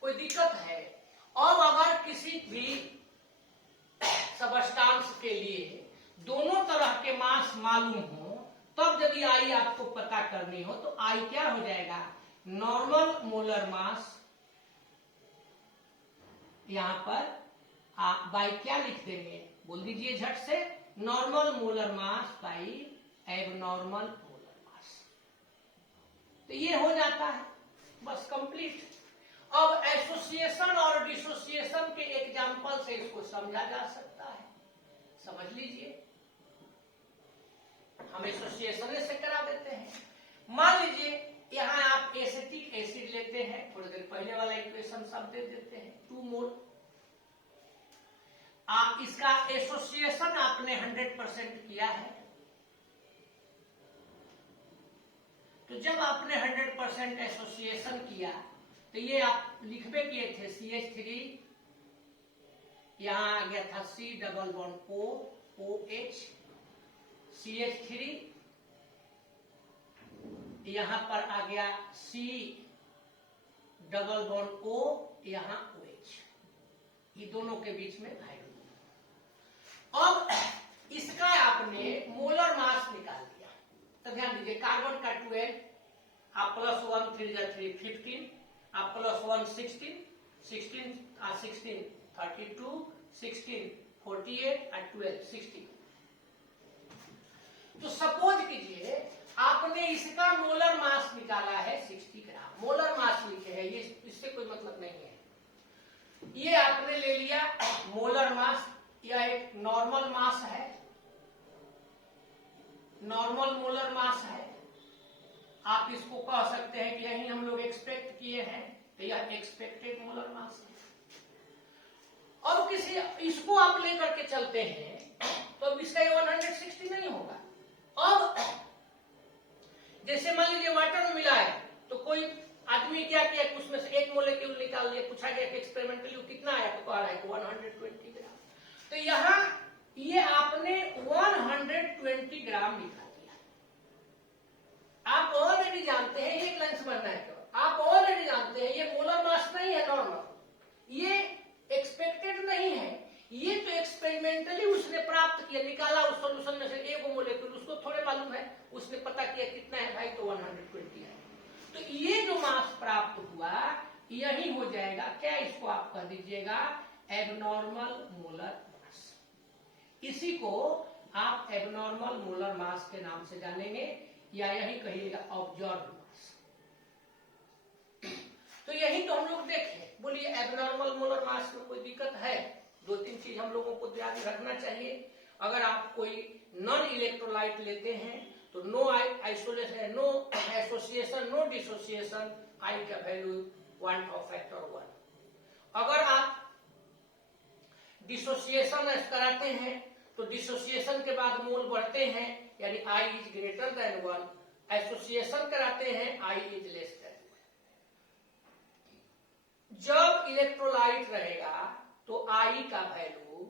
कोई दिक्कत है? अब अगर किसी भी सबस्टांस के लिए दोनों तरह के मास मालूम हो, तब यदि आई आपको पता करनी हो, तो आई क्या हो जाएगा? नॉर्मल मोलर मास, यहां पर आप बाई क्या लिख देंगे? बोल दीजिए झट से, normal molar mass by abnormal molar मास। तो ये हो जाता है, बस कंप्लीट। अब एसोसिएशन और डिसोसिएशन के एग्जाम्पल से इसको समझा जा सकता है। समझ लीजिए, हम एसोसिएशन से करा देते हैं। मान लीजिए यहां आप एसिटिक एसिड लेते हैं, थोड़ी देर पहले वाला इक्वेशन सब दे देते हैं, 2 मोल। इसका एसोसिएशन आपने 100% किया है, तो जब आपने 100% एसोसिएशन किया, तो ये आप लिखबे किए थे CH3, यहां आ गया था C double bond O, OH, CH3, यहां पर आ गया C डबल बॉन्ड O, यहां OH, ये दोनों के बीच में वैल्यू। अब इसका आपने मोलर मास निकाल दिया, तो ध्यान दीजिए, कार्बन का 12, आप +1 3 जा 3 15, आप +1 16, 16 16 32, 16 48 और 12 60। तो सपोज कीजिए आपने इसका मोलर मास निकाला है 60 ग्राम, मोलर मास लिखे है, ये इससे कोई मतलब नहीं है। ये आपने ले लिया मोलर मास, यह एक नॉर्मल मास है, नॉर्मल मोलर मास है। आप इसको कह सकते हैं कि यही हम लोग एक्सपेक्ट किए हैं, तो यह एक्सपेक्टेड मोलर मास है। और किसी इसको आप लेकर के चलते हैं तो अब इसका 160 नहीं होगा। अब जैसे मान लीजिए वाटर में मिला है, तो कोई आदमी क्या किया, उसमें से एक मोलेक्यूल निकाल लिया, पूछा गया कि एक्सपेरिमेंटली कितना आया, तो कह रहा है 120 ग्राम। तो यहाँ ये आपने 120 ग्राम निकाल दिया। आप ऑलरेडी जानते हैं, एक लाइन समझना है केवल, आप ऑलरेडी जानते हैं ये मोलर मास नहीं है नॉर्मल, ये एक्सपेक्टेड नहीं है, ये तो एक्सपेरिमेंटली उसने प्राप्त किया, निकाला उस सॉल्यूशन में से एक मोलेक्यूल, उसको थोड़े मालूम है, उसने पता किया कितना है भाई, तो 120 है। तो ये जो मास प्राप्त हुआ यही हो जाएगा क्या, इसको आप कह दीजिएगा एबनॉर्मल मोलर मास। इसी को आप एबनॉर्मल मोलर मास के नाम से जानेंगे, या यही कहिएगा ऑब्जर्व्ड मास। तो यही तो हम लोग देखें। बोलिए एबनॉर्मल मोलर मास में कोई दिक्कत है? दो तीन चीज हम लोगों को ध्यान रखना चाहिए। अगर आप कोई नॉन इलेक्ट्रोलाइट लेते हैं तो no isolation, no association, no dissociation, i का वैल्यू 1 फैक्टर 1। अगर आप डिसोसिएशन कराते हैं तो डिसोसिएशन के बाद मोल बढ़ते हैं, यानी I is greater than 1। Association कराते हैं आई इज लेस देन 1। जब इलेक्ट्रोलाइट रहेगा तो आई का वैल्यू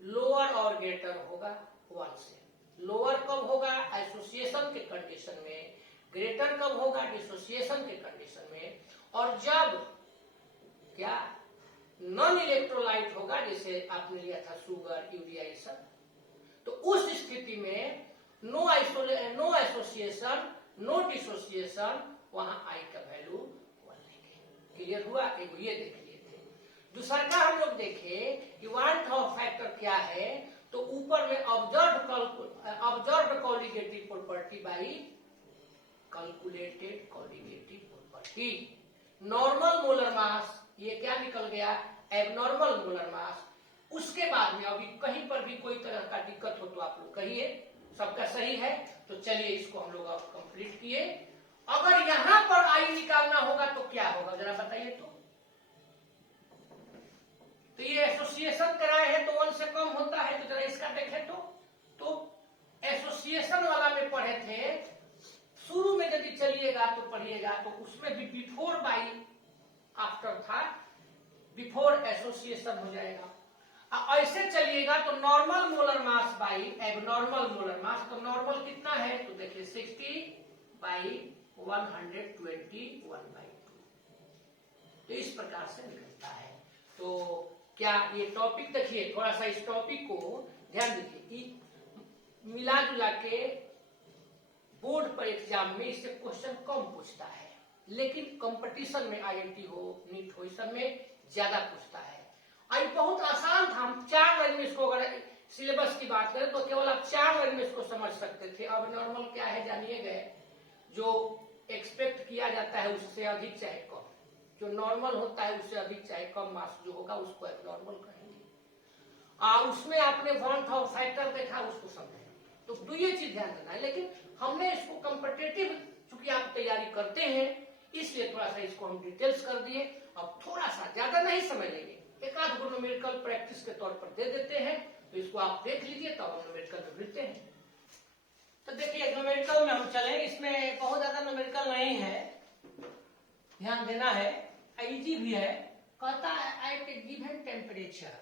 लोअर और ग्रेटर होगा 1 से। लोअर कब होगा? एसोसिएशन के कंडीशन में। ग्रेटर कब होगा? डिसोसिएशन के कंडीशन में। और जब क्या नॉन इलेक्ट्रोलाइट होगा, जैसे आपने लिया था शुगर, यूरिया, ये सब, तो उस स्थिति में नो एसोसिएशन, नो डिसोसिएशन, वहां आई का वैल्यू 1 लेंगे। क्लियर हुआ? एक ये देख लिए थे। दूसरा का हम लोग देखे कि 1/2 फैक्टर क्या है, तो ऊपर में observed colligative property by calculated colligative property. Normal molar mass, ये क्या निकल गया? एबनॉर्मल मोलर मास। उसके बाद में अभी कहीं पर भी कोई तरह का दिक्कत हो तो आप लोग कहिए, सबका सही है। तो चलिए इसको हम लोग अब कंप्लीट किए। अगर यहां पर आई निकालना होगा तो क्या होगा, जरा बताइए। तो ये एसोसिएशन कराए हैं तो 1 से कम होता है, तो जरा इसका देखें। तो एसोसिएशन वाला में पढ़े थे, शुरू में यदि चलिएगा तो पढ़िएगा, तो उसमें भी बिफोर बाई आफ्टर था, बिफोर एसोसिएशन हो जाएगा। ऐसे चलिएगा तो normal molar mass by abnormal molar मास। तो नॉर्मल कितना है, तो देखिए 60/120/2। तो इस प्रकार से निकलता है। तो क्या ये टॉपिक देखिए, थोड़ा सा इस टॉपिक को ध्यान दीजिए। मिला जुला के बोर्ड पर एग्जाम में इससे क्वेश्चन कम पूछता है, लेकिन कंपटीशन में आईआईटी हो, नीट हो, इस सब में ज्यादा पूछता है। और बहुत आसान था, हम 4 लाइन में इसको, अगर सिलेबस की बात करें तो केवल आप 4 लाइन में इसको समझ सकते थे। अब नॉर्मल क्या है जानिए गए, जो एक्सपेक्ट किया जाता है उससे अधिक चाहे कम, जो नॉर्मल होता है उससे अधिक चाहे कम मास जो होगा उसको एबनॉर्मल कहेंगे। उसमें आपने 1/2 फैक्टर देखा, उसको समझे। तो ये चीज ध्यान देना है। लेकिन हमने इसको कॉम्पिटिटिव, चूंकि आप तैयारी करते हैं, इसलिए थोड़ा सा इसको हम डिटेल्स कर दिए। अब थोड़ा सा ज्यादा नहीं समझ लेंगे, एक आध गो न्यूमेरिकल प्रैक्टिस के तौर पर दे देते हैं, तो इसको आप देख लीजिए, तब हम न्यूमेरिकल में मिलते हैं। तो देखिए न्यूमेरिकल में हम चले, इसमें बहुत ज्यादा न्यूमेरिकल नहीं है, ध्यान देना है, इजी भी है। कहता है at a given temperature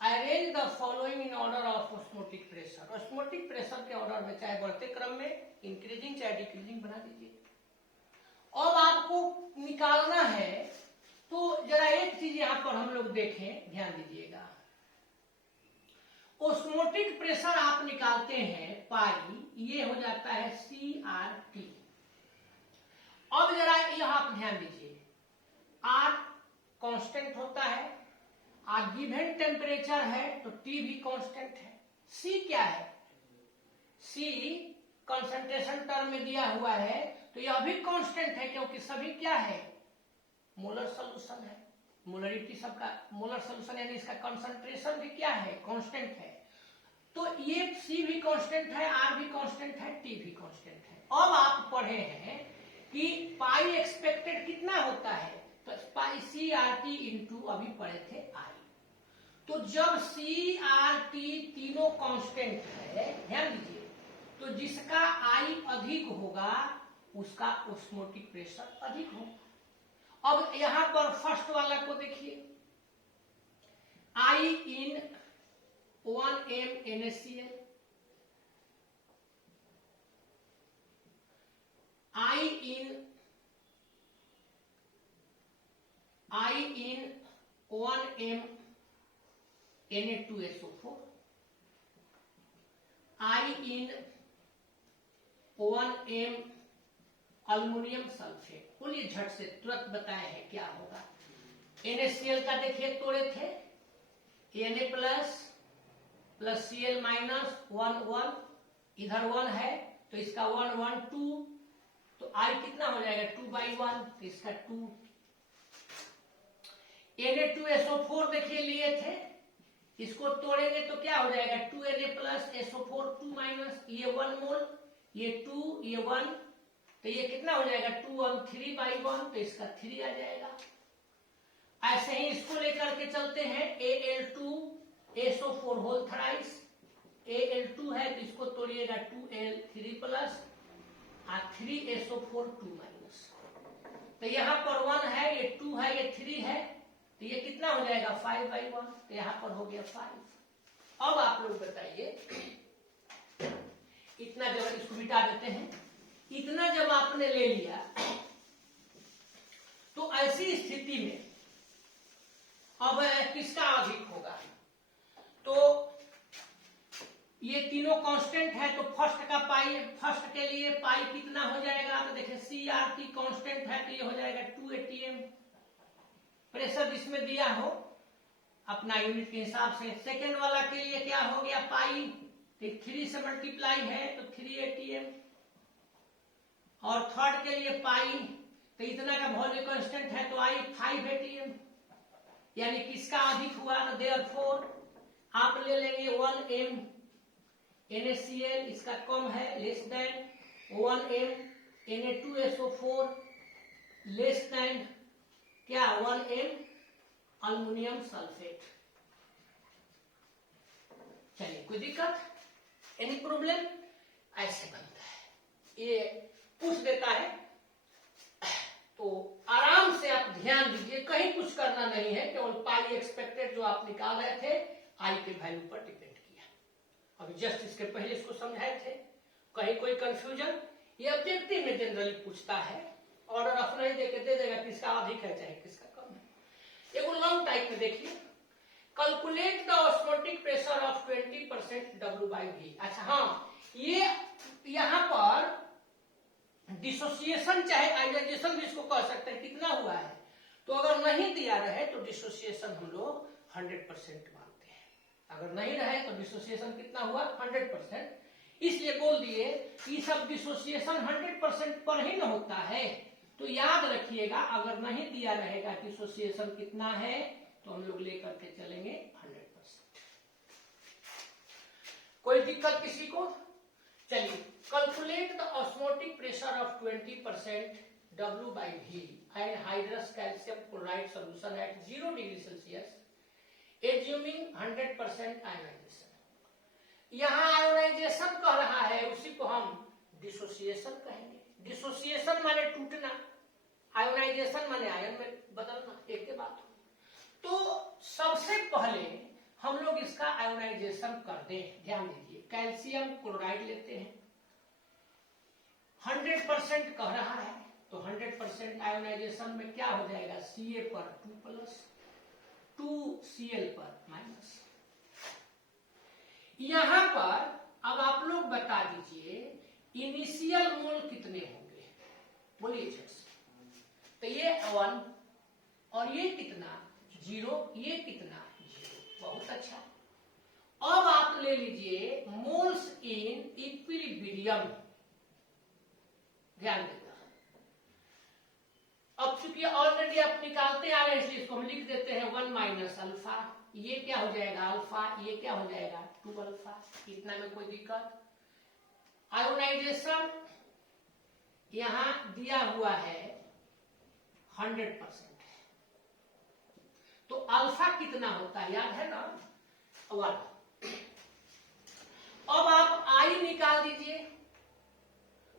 arrange the following in order of osmotic pressure. Osmotic pressure के ऑर्डर में, चाहे बढ़ते क्रम में इंक्रीजिंग चाहे डिक्रीजिंग बना दीजिए। अब आपको निकालना है, तो जरा एक चीज यहां पर हम लोग देखें, ध्यान दीजिएगा। ऑस्मोटिक प्रेशर आप निकालते हैं पाई, ये हो जाता है CRT। अब जरा यहां आप ध्यान दीजिए, R कांस्टेंट होता है, गिवन टेम्परेचर है तो T भी कांस्टेंट है। C क्या है? C कंसंट्रेशन टर्म में दिया हुआ है, तो यह भी कांस्टेंट है, क्योंकि सभी क्या है? मोलर सॉल्यूशन है। मोलरिटी सबका मोलर सॉल्यूशन, यानी इसका कंसंट्रेशन भी क्या है? कांस्टेंट है। तो ये C भी कांस्टेंट है, आर भी कांस्टेंट है, टी भी कांस्टेंट है। अब आप पढ़े हैं कि पाई एक्सपेक्टेड कितना होता है, तो पाई सी आर टी इंटू अभी पढ़े थे आई। तो जब सी आर टी तीनों कांस्टेंट है, ध्यान दीजिए, तो जिसका आई अधिक होगा उसका ऑस्मोटिक प्रेशर अधिक होगा। अब यहां पर फर्स्ट वाला को देखिए, आई इन 1 m NaCl, I in 1 m Na2SO4, I in 1 m aluminium sulphate. बोलिए झट से, तुरंत बताए हैं क्या होगा। NaCl का देखिए तोड़े थे, Na प्लस Cl माइनस 1 1, इधर 1 है तो इसका 1 1 2, तो I कितना हो जाएगा 2/1, तो इसका 2। Na2SO4 देखिए लिए थे, इसको तोड़ेंगे तो क्या हो जाएगा 2Na प्लस SO4 2 माइनस, ये 1 मोल, ये 2, ये 1, तो ये कितना हो जाएगा 2 1 3/1, तो इसका 3 आ जाएगा। ऐसे ही इसको लेकर के चलते हैं Al2SO4 होल थ्राइस, Al2 है तो इसको तोड़िएगा 2Al3 प्लस 3SO4 2 माइनस, तो यहाँ पर 1 है, ये 2 है, ये 3 है, तो ये कितना हो जाएगा 5/1, तो यहाँ पर हो गया 5। अब आप लोग बताइए, इतना जब इसको मिटा देते हैं, इतना जब आपने ले लिया तो ऐसी स्थिति में अब किसका अधिक होगा, तो ये तीनों कांस्टेंट है, तो फर्स्ट का पाई, फर्स्ट के लिए पाई कितना हो जाएगा, तो देखिए CRT कांस्टेंट है तो ये हो जाएगा 2 atm, प्रेशर जिसमें दिया हो अपना यूनिट के हिसाब से। सेकेंड वाला के लिए क्या हो गया पाई, तो 3 से मल्टीप्लाई है तो 3 atm, और थर्ड के लिए पाई, तो इतना का वैल्यू कांस्टेंट है तो आई 5 atm, यानी किसका अधिक हुआ, तो देयरफॉर आप ले लेंगे 1 m NaCl, इसका कम है, less than 1 m Na2SO4, less than क्या 1 m अल्युमिनियम सल्फेट। चलिए कोई दिक्कत, एनी प्रॉब्लम, ऐसे बनता है, ये पूछ देता है, तो आराम से आप ध्यान दीजिए, कहीं कुछ करना नहीं है, केवल पाई एक्सपेक्टेड जो आप निकाल रहे थे आई के वैल्यू पर डिपेंड किया। अभी जस्ट इसके पहले इसको समझाए थे, कहीं कोई कंफ्यूजन, ये ऑब्जेक्टिव में जनरली पूछता है, ऑर्डर अपना ही देके दे देगा किसका अधिक है चाहे किसका कम है। एक लॉन्ग टाइप में देखिए, calculate the osmotic pressure of 20% W/V। अच्छा हाँ, ये यहां पर डिसोसिएशन चाहे आयोनाइजेशन भी इसको कह सकते हैं, कितना हुआ है, तो अगर नहीं दिया रहे तो डिसोसिएशन हम लोग 100% मानते हैं, अगर नहीं रहे तो डिसोसिएशन कितना हुआ 100%, इसलिए बोल दिए कि सब डिसोसिएशन 100% पर ही न होता है, तो याद रखिएगा अगर नहीं दिया रहेगा डिसोसिएशन कितना है तो हम लोग लेकर के चलेंगे 100%। कोई दिक्कत किसी को? चलिए, calculate the osmotic pressure of 20% W/V anhydrous calcium chloride solution at 0 degree Celsius, assuming 100% ionisation. यहां आयोनाइजेशन कह रहा है, उसी को हम डिसोसिएशन कहेंगे। डिसोसिएशन माने टूटना, आयोनाइजेशन माने आयन में बदलना, एक के बात। तो सबसे पहले हम लोग इसका आयोनाइजेशन कर दें, ध्यान दीजिए, कैल्शियम क्लोराइड लेते हैं, 100% कह रहा है, तो 100% आयोनाइजेशन में क्या हो जाएगा, Ca पर 2 प्लस 2Cl पर माइनस। यहां पर अब आप लोग बता दीजिए इनिशियल मोल कितने होंगे, बोलिए झट से। तो ये 1 और ये कितना 0, ये कितना 0, बहुत अच्छा। अब आप ले लीजिए मोल्स इन इक्विलिब्रियम, ध्यान देना। अब चूंकि ऑलरेडी आप निकालते आ रहे हैं इसलिए इसको हम लिख देते हैं 1 माइनस अल्फा, ये क्या हो जाएगा अल्फा, ये क्या हो जाएगा 2 अल्फा। इतना में कोई दिक्कत? आयोनाइजेशन यहां दिया हुआ है 100%, तो अल्फा कितना होता है याद है ना 1। अब आप आई निकाल दीजिए,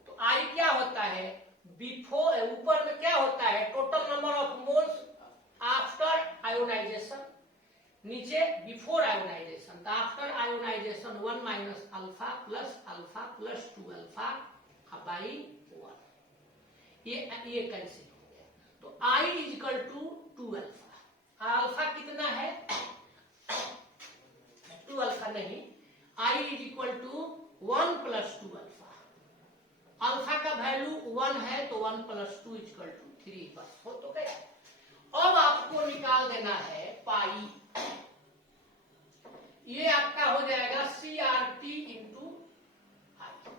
तो आई क्या होता है बिफोर, ऊपर में क्या होता है total number of moles after ionization, नीचे बिफोर आयोनाइजेशन, तो after ionization 1 minus alpha plus 2 alpha by 1, ये कैंसिल हो गया। तो i is equal to 2 alpha, alpha कितना है 2 अल्फा नहीं, i is equal to 1 plus 2 alpha, alpha का वैल्यू 1 है तो 1 प्लस 2 इज इक्वल टू 3, बस हो तो गया। अब आपको निकाल देना है पाई, ये आपका हो जाएगा CRT इंटू आई,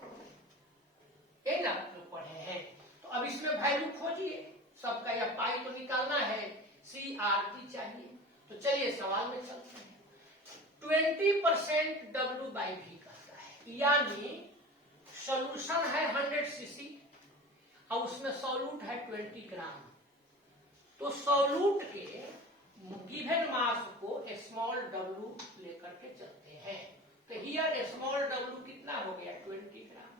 ये ना जो पढ़े हैं। तो अब इसमें वैल्यू खोजिए सबका, या पाई तो निकालना है, CRT चाहिए। तो चलिए सवाल में चलते हैं। 20% W/V कहता है, यानी सॉल्यूशन है 100 सीसी और उसमें सॉल्यूट है 20 ग्राम। तो सॉल्यूट के गिवन मास को स्मॉल w लेकर के चलते हैं, तो हियर स्मॉल w कितना हो गया 20 ग्राम।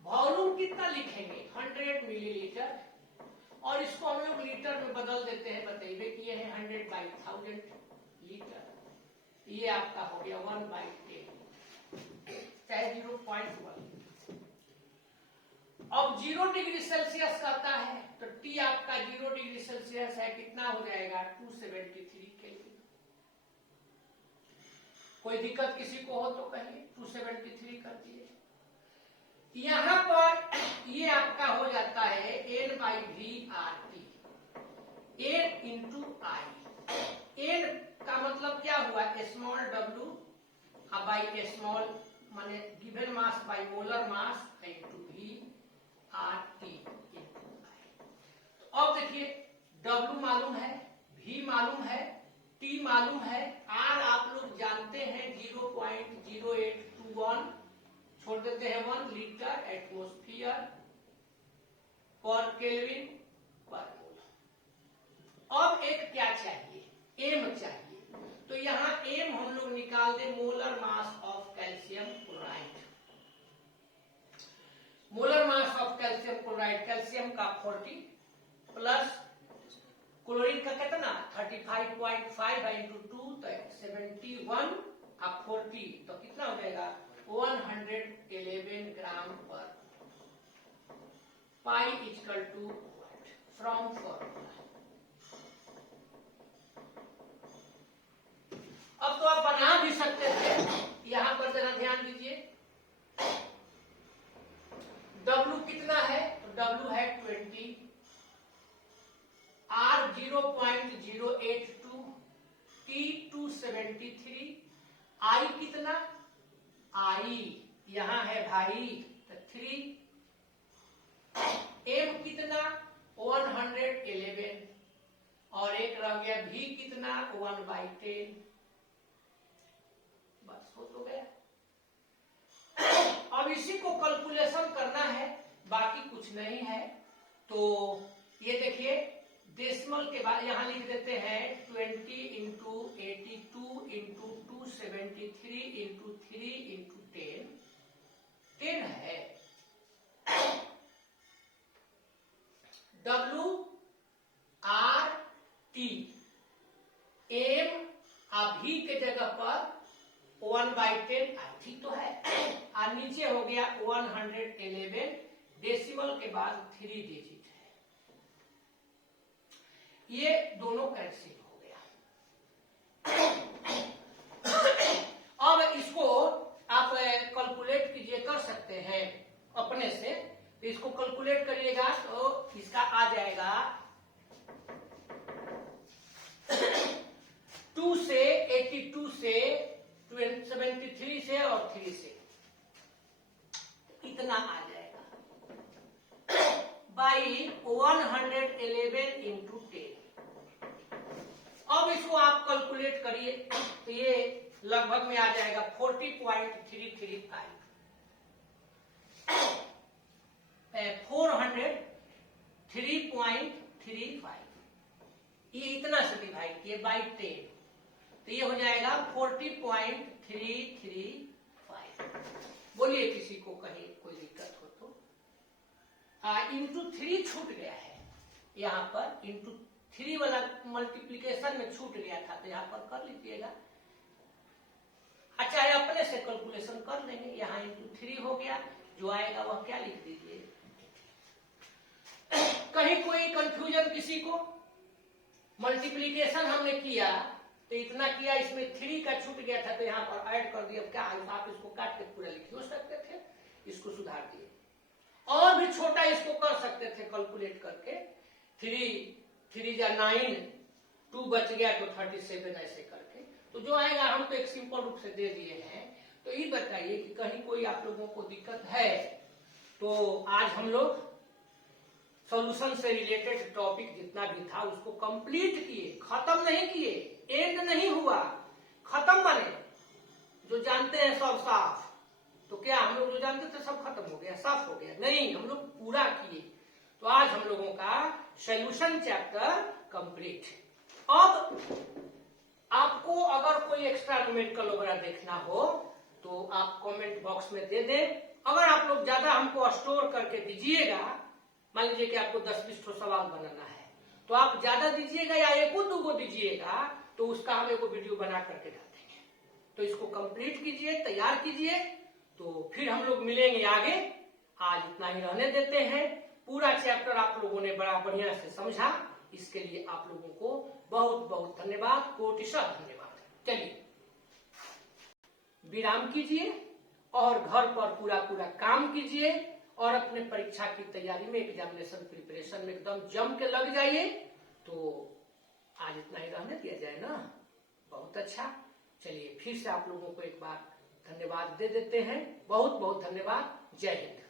वॉल्यूम कितना लिखेंगे 100 मिलीलीटर, और इसको हम लोग लीटर में बदल देते हैं, बताइए कि ये है 100/1000 लीटर, ये आपका हो गया 1/10 चाहे 0.1। अब 0 डिग्री सेल्सियस कहता है, तो T आपका 0 डिग्री सेल्सियस है, कितना हो जाएगा 273 केल्विन। कोई दिक्कत किसी को हो तो कहिए, 273 कर दिए। यहां पर ये आपका हो जाता है N/V/RT, N इंटू आई। N का मतलब क्या हुआ स्मॉल w बाई स्मॉल माने given mass by molar mass into V/RT into i. तो अब देखिए W मालूम है, V मालूम है, T मालूम है, R आप लोग जानते हैं 0.0821, छोड़ देते हैं 1 लीटर एटमोस्फियर पर केल्विन पर मोल। अब एक क्या चाहिए M चाहिए, तो यहां M हम लोग निकाल दे molar mass of calcium chloride. Molar mass of calcium chloride, calcium का 40 प्लस क्लोरीन का कितना 35.5 इंटू 2 तो 71 अब 40 तो कितना हो जाएगा 111 ग्राम पर pi equal to from formula. अब तो आप बना भी सकते थे, यहां पर जरा ध्यान दीजिए W कितना है, तो W है 20, R 0.082, T 273, I कितना I यहां है भाई तो 3, M कितना 111 और एक रह गया V कितना 1/10, बस हो तो गया। अब इसी को कैलकुलेशन करना है, बाकी कुछ नहीं है। तो ये देखिए डेसिमल के बाद यहां लिख देते हैं 20 इंटू 82 इंटू 273 इंटू 3 इंटू 10 है। WRT M अभी के जगह पर 1/10 ठीक तो है, और नीचे हो गया 111, डेसिमल के बाद 3 डिजिट है, ये दोनों कैंसिल हो गया। अब इसको आप कैलकुलेट कीजिए, कर सकते हैं अपने से, तो इसको कैलकुलेट करिएगा तो इसका आ जाएगा 2 से 82 से 73 से और 3 से इतना आ जाएगा बाई 111 इंटू 10। अब इसको आप कैलकुलेट करिए तो ये लगभग में आ जाएगा 40.335 403.35। ये इतना से डिवाइड किए बाई 10 तो ये हो जाएगा 40.335। बोलिए किसी को कहीं कोई दिक्कत हो तो। इंटू 3 छूट गया है यहाँ पर, इंटू 3 वाला मल्टीप्लीकेशन में छूट गया था तो यहाँ पर कर लीजिएगा। अच्छा है अपने से कैलकुलेशन कर लेंगे। यहाँ इंटू 3 हो गया, जो आएगा वह क्या लिख दीजिए। कहीं कोई कंफ्यूजन किसी को? मल्टीप्लीकेशन हमने किया तो इतना किया, इसमें 3 का छूट गया था तो यहाँ पर ऐड कर दिया। क्या आप इसको काट के पूरा लिख हो सकते थे, इसको सुधार दिए। और भी छोटा इसको कर सकते थे कैलकुलेट करके। 3 जा 9, 2 बच गया तो 37 ऐसे करके। तो जो आएगा हम तो एक सिंपल रूप से दे दिए हैं। तो ये बताइए कि कहीं कोई आप लोगों को दिक्कत है? तो आज हम लोग सॉल्यूशन से रिलेटेड टॉपिक जितना भी था उसको कंप्लीट किए, खत्म नहीं किए, एंड नहीं हुआ, खत्म बने। जो जानते हैं सब साफ, तो क्या हम लोग जो जानते थे सब खत्म हो गया, साफ हो गया? नहीं, हम लोग पूरा किए। तो आज हम लोगों का सॉल्यूशन चैप्टर कंप्लीट। अब आपको अगर कोई एक्स्ट्रा न्यूमेरिकल वगैरह देखना हो तो आप कमेंट बॉक्स में दे दें। अगर आप लोग ज्यादा हमको स्टोर करके दीजिएगा, मान लीजिए कि आपको 10-20 सवाल बनाना है तो आप ज्यादा दीजिएगा या 1-2 दीजिएगा तो उसका हम एक वीडियो बना करके डाल देंगे। तो इसको कंप्लीट कीजिए, तैयार कीजिए, तो फिर हम लोग मिलेंगे आगे। आज इतना ही रहने देते हैं। पूरा चैप्टर आप लोगों ने बड़ा बढ़िया से समझा, इसके लिए आप लोगों को बहुत बहुत धन्यवाद, कोटिशः धन्यवाद। चलिए विराम कीजिए और घर पर पूरा काम कीजिए और अपने परीक्षा की तैयारी में, एग्जामिनेशन प्रिपरेशन में एकदम जम के लग जाइए। तो आज इतना ही रहने दिया जाए ना, बहुत अच्छा। चलिए फिर से आप लोगों को एक बार धन्यवाद दे देते हैं। बहुत बहुत धन्यवाद। जय हिंद।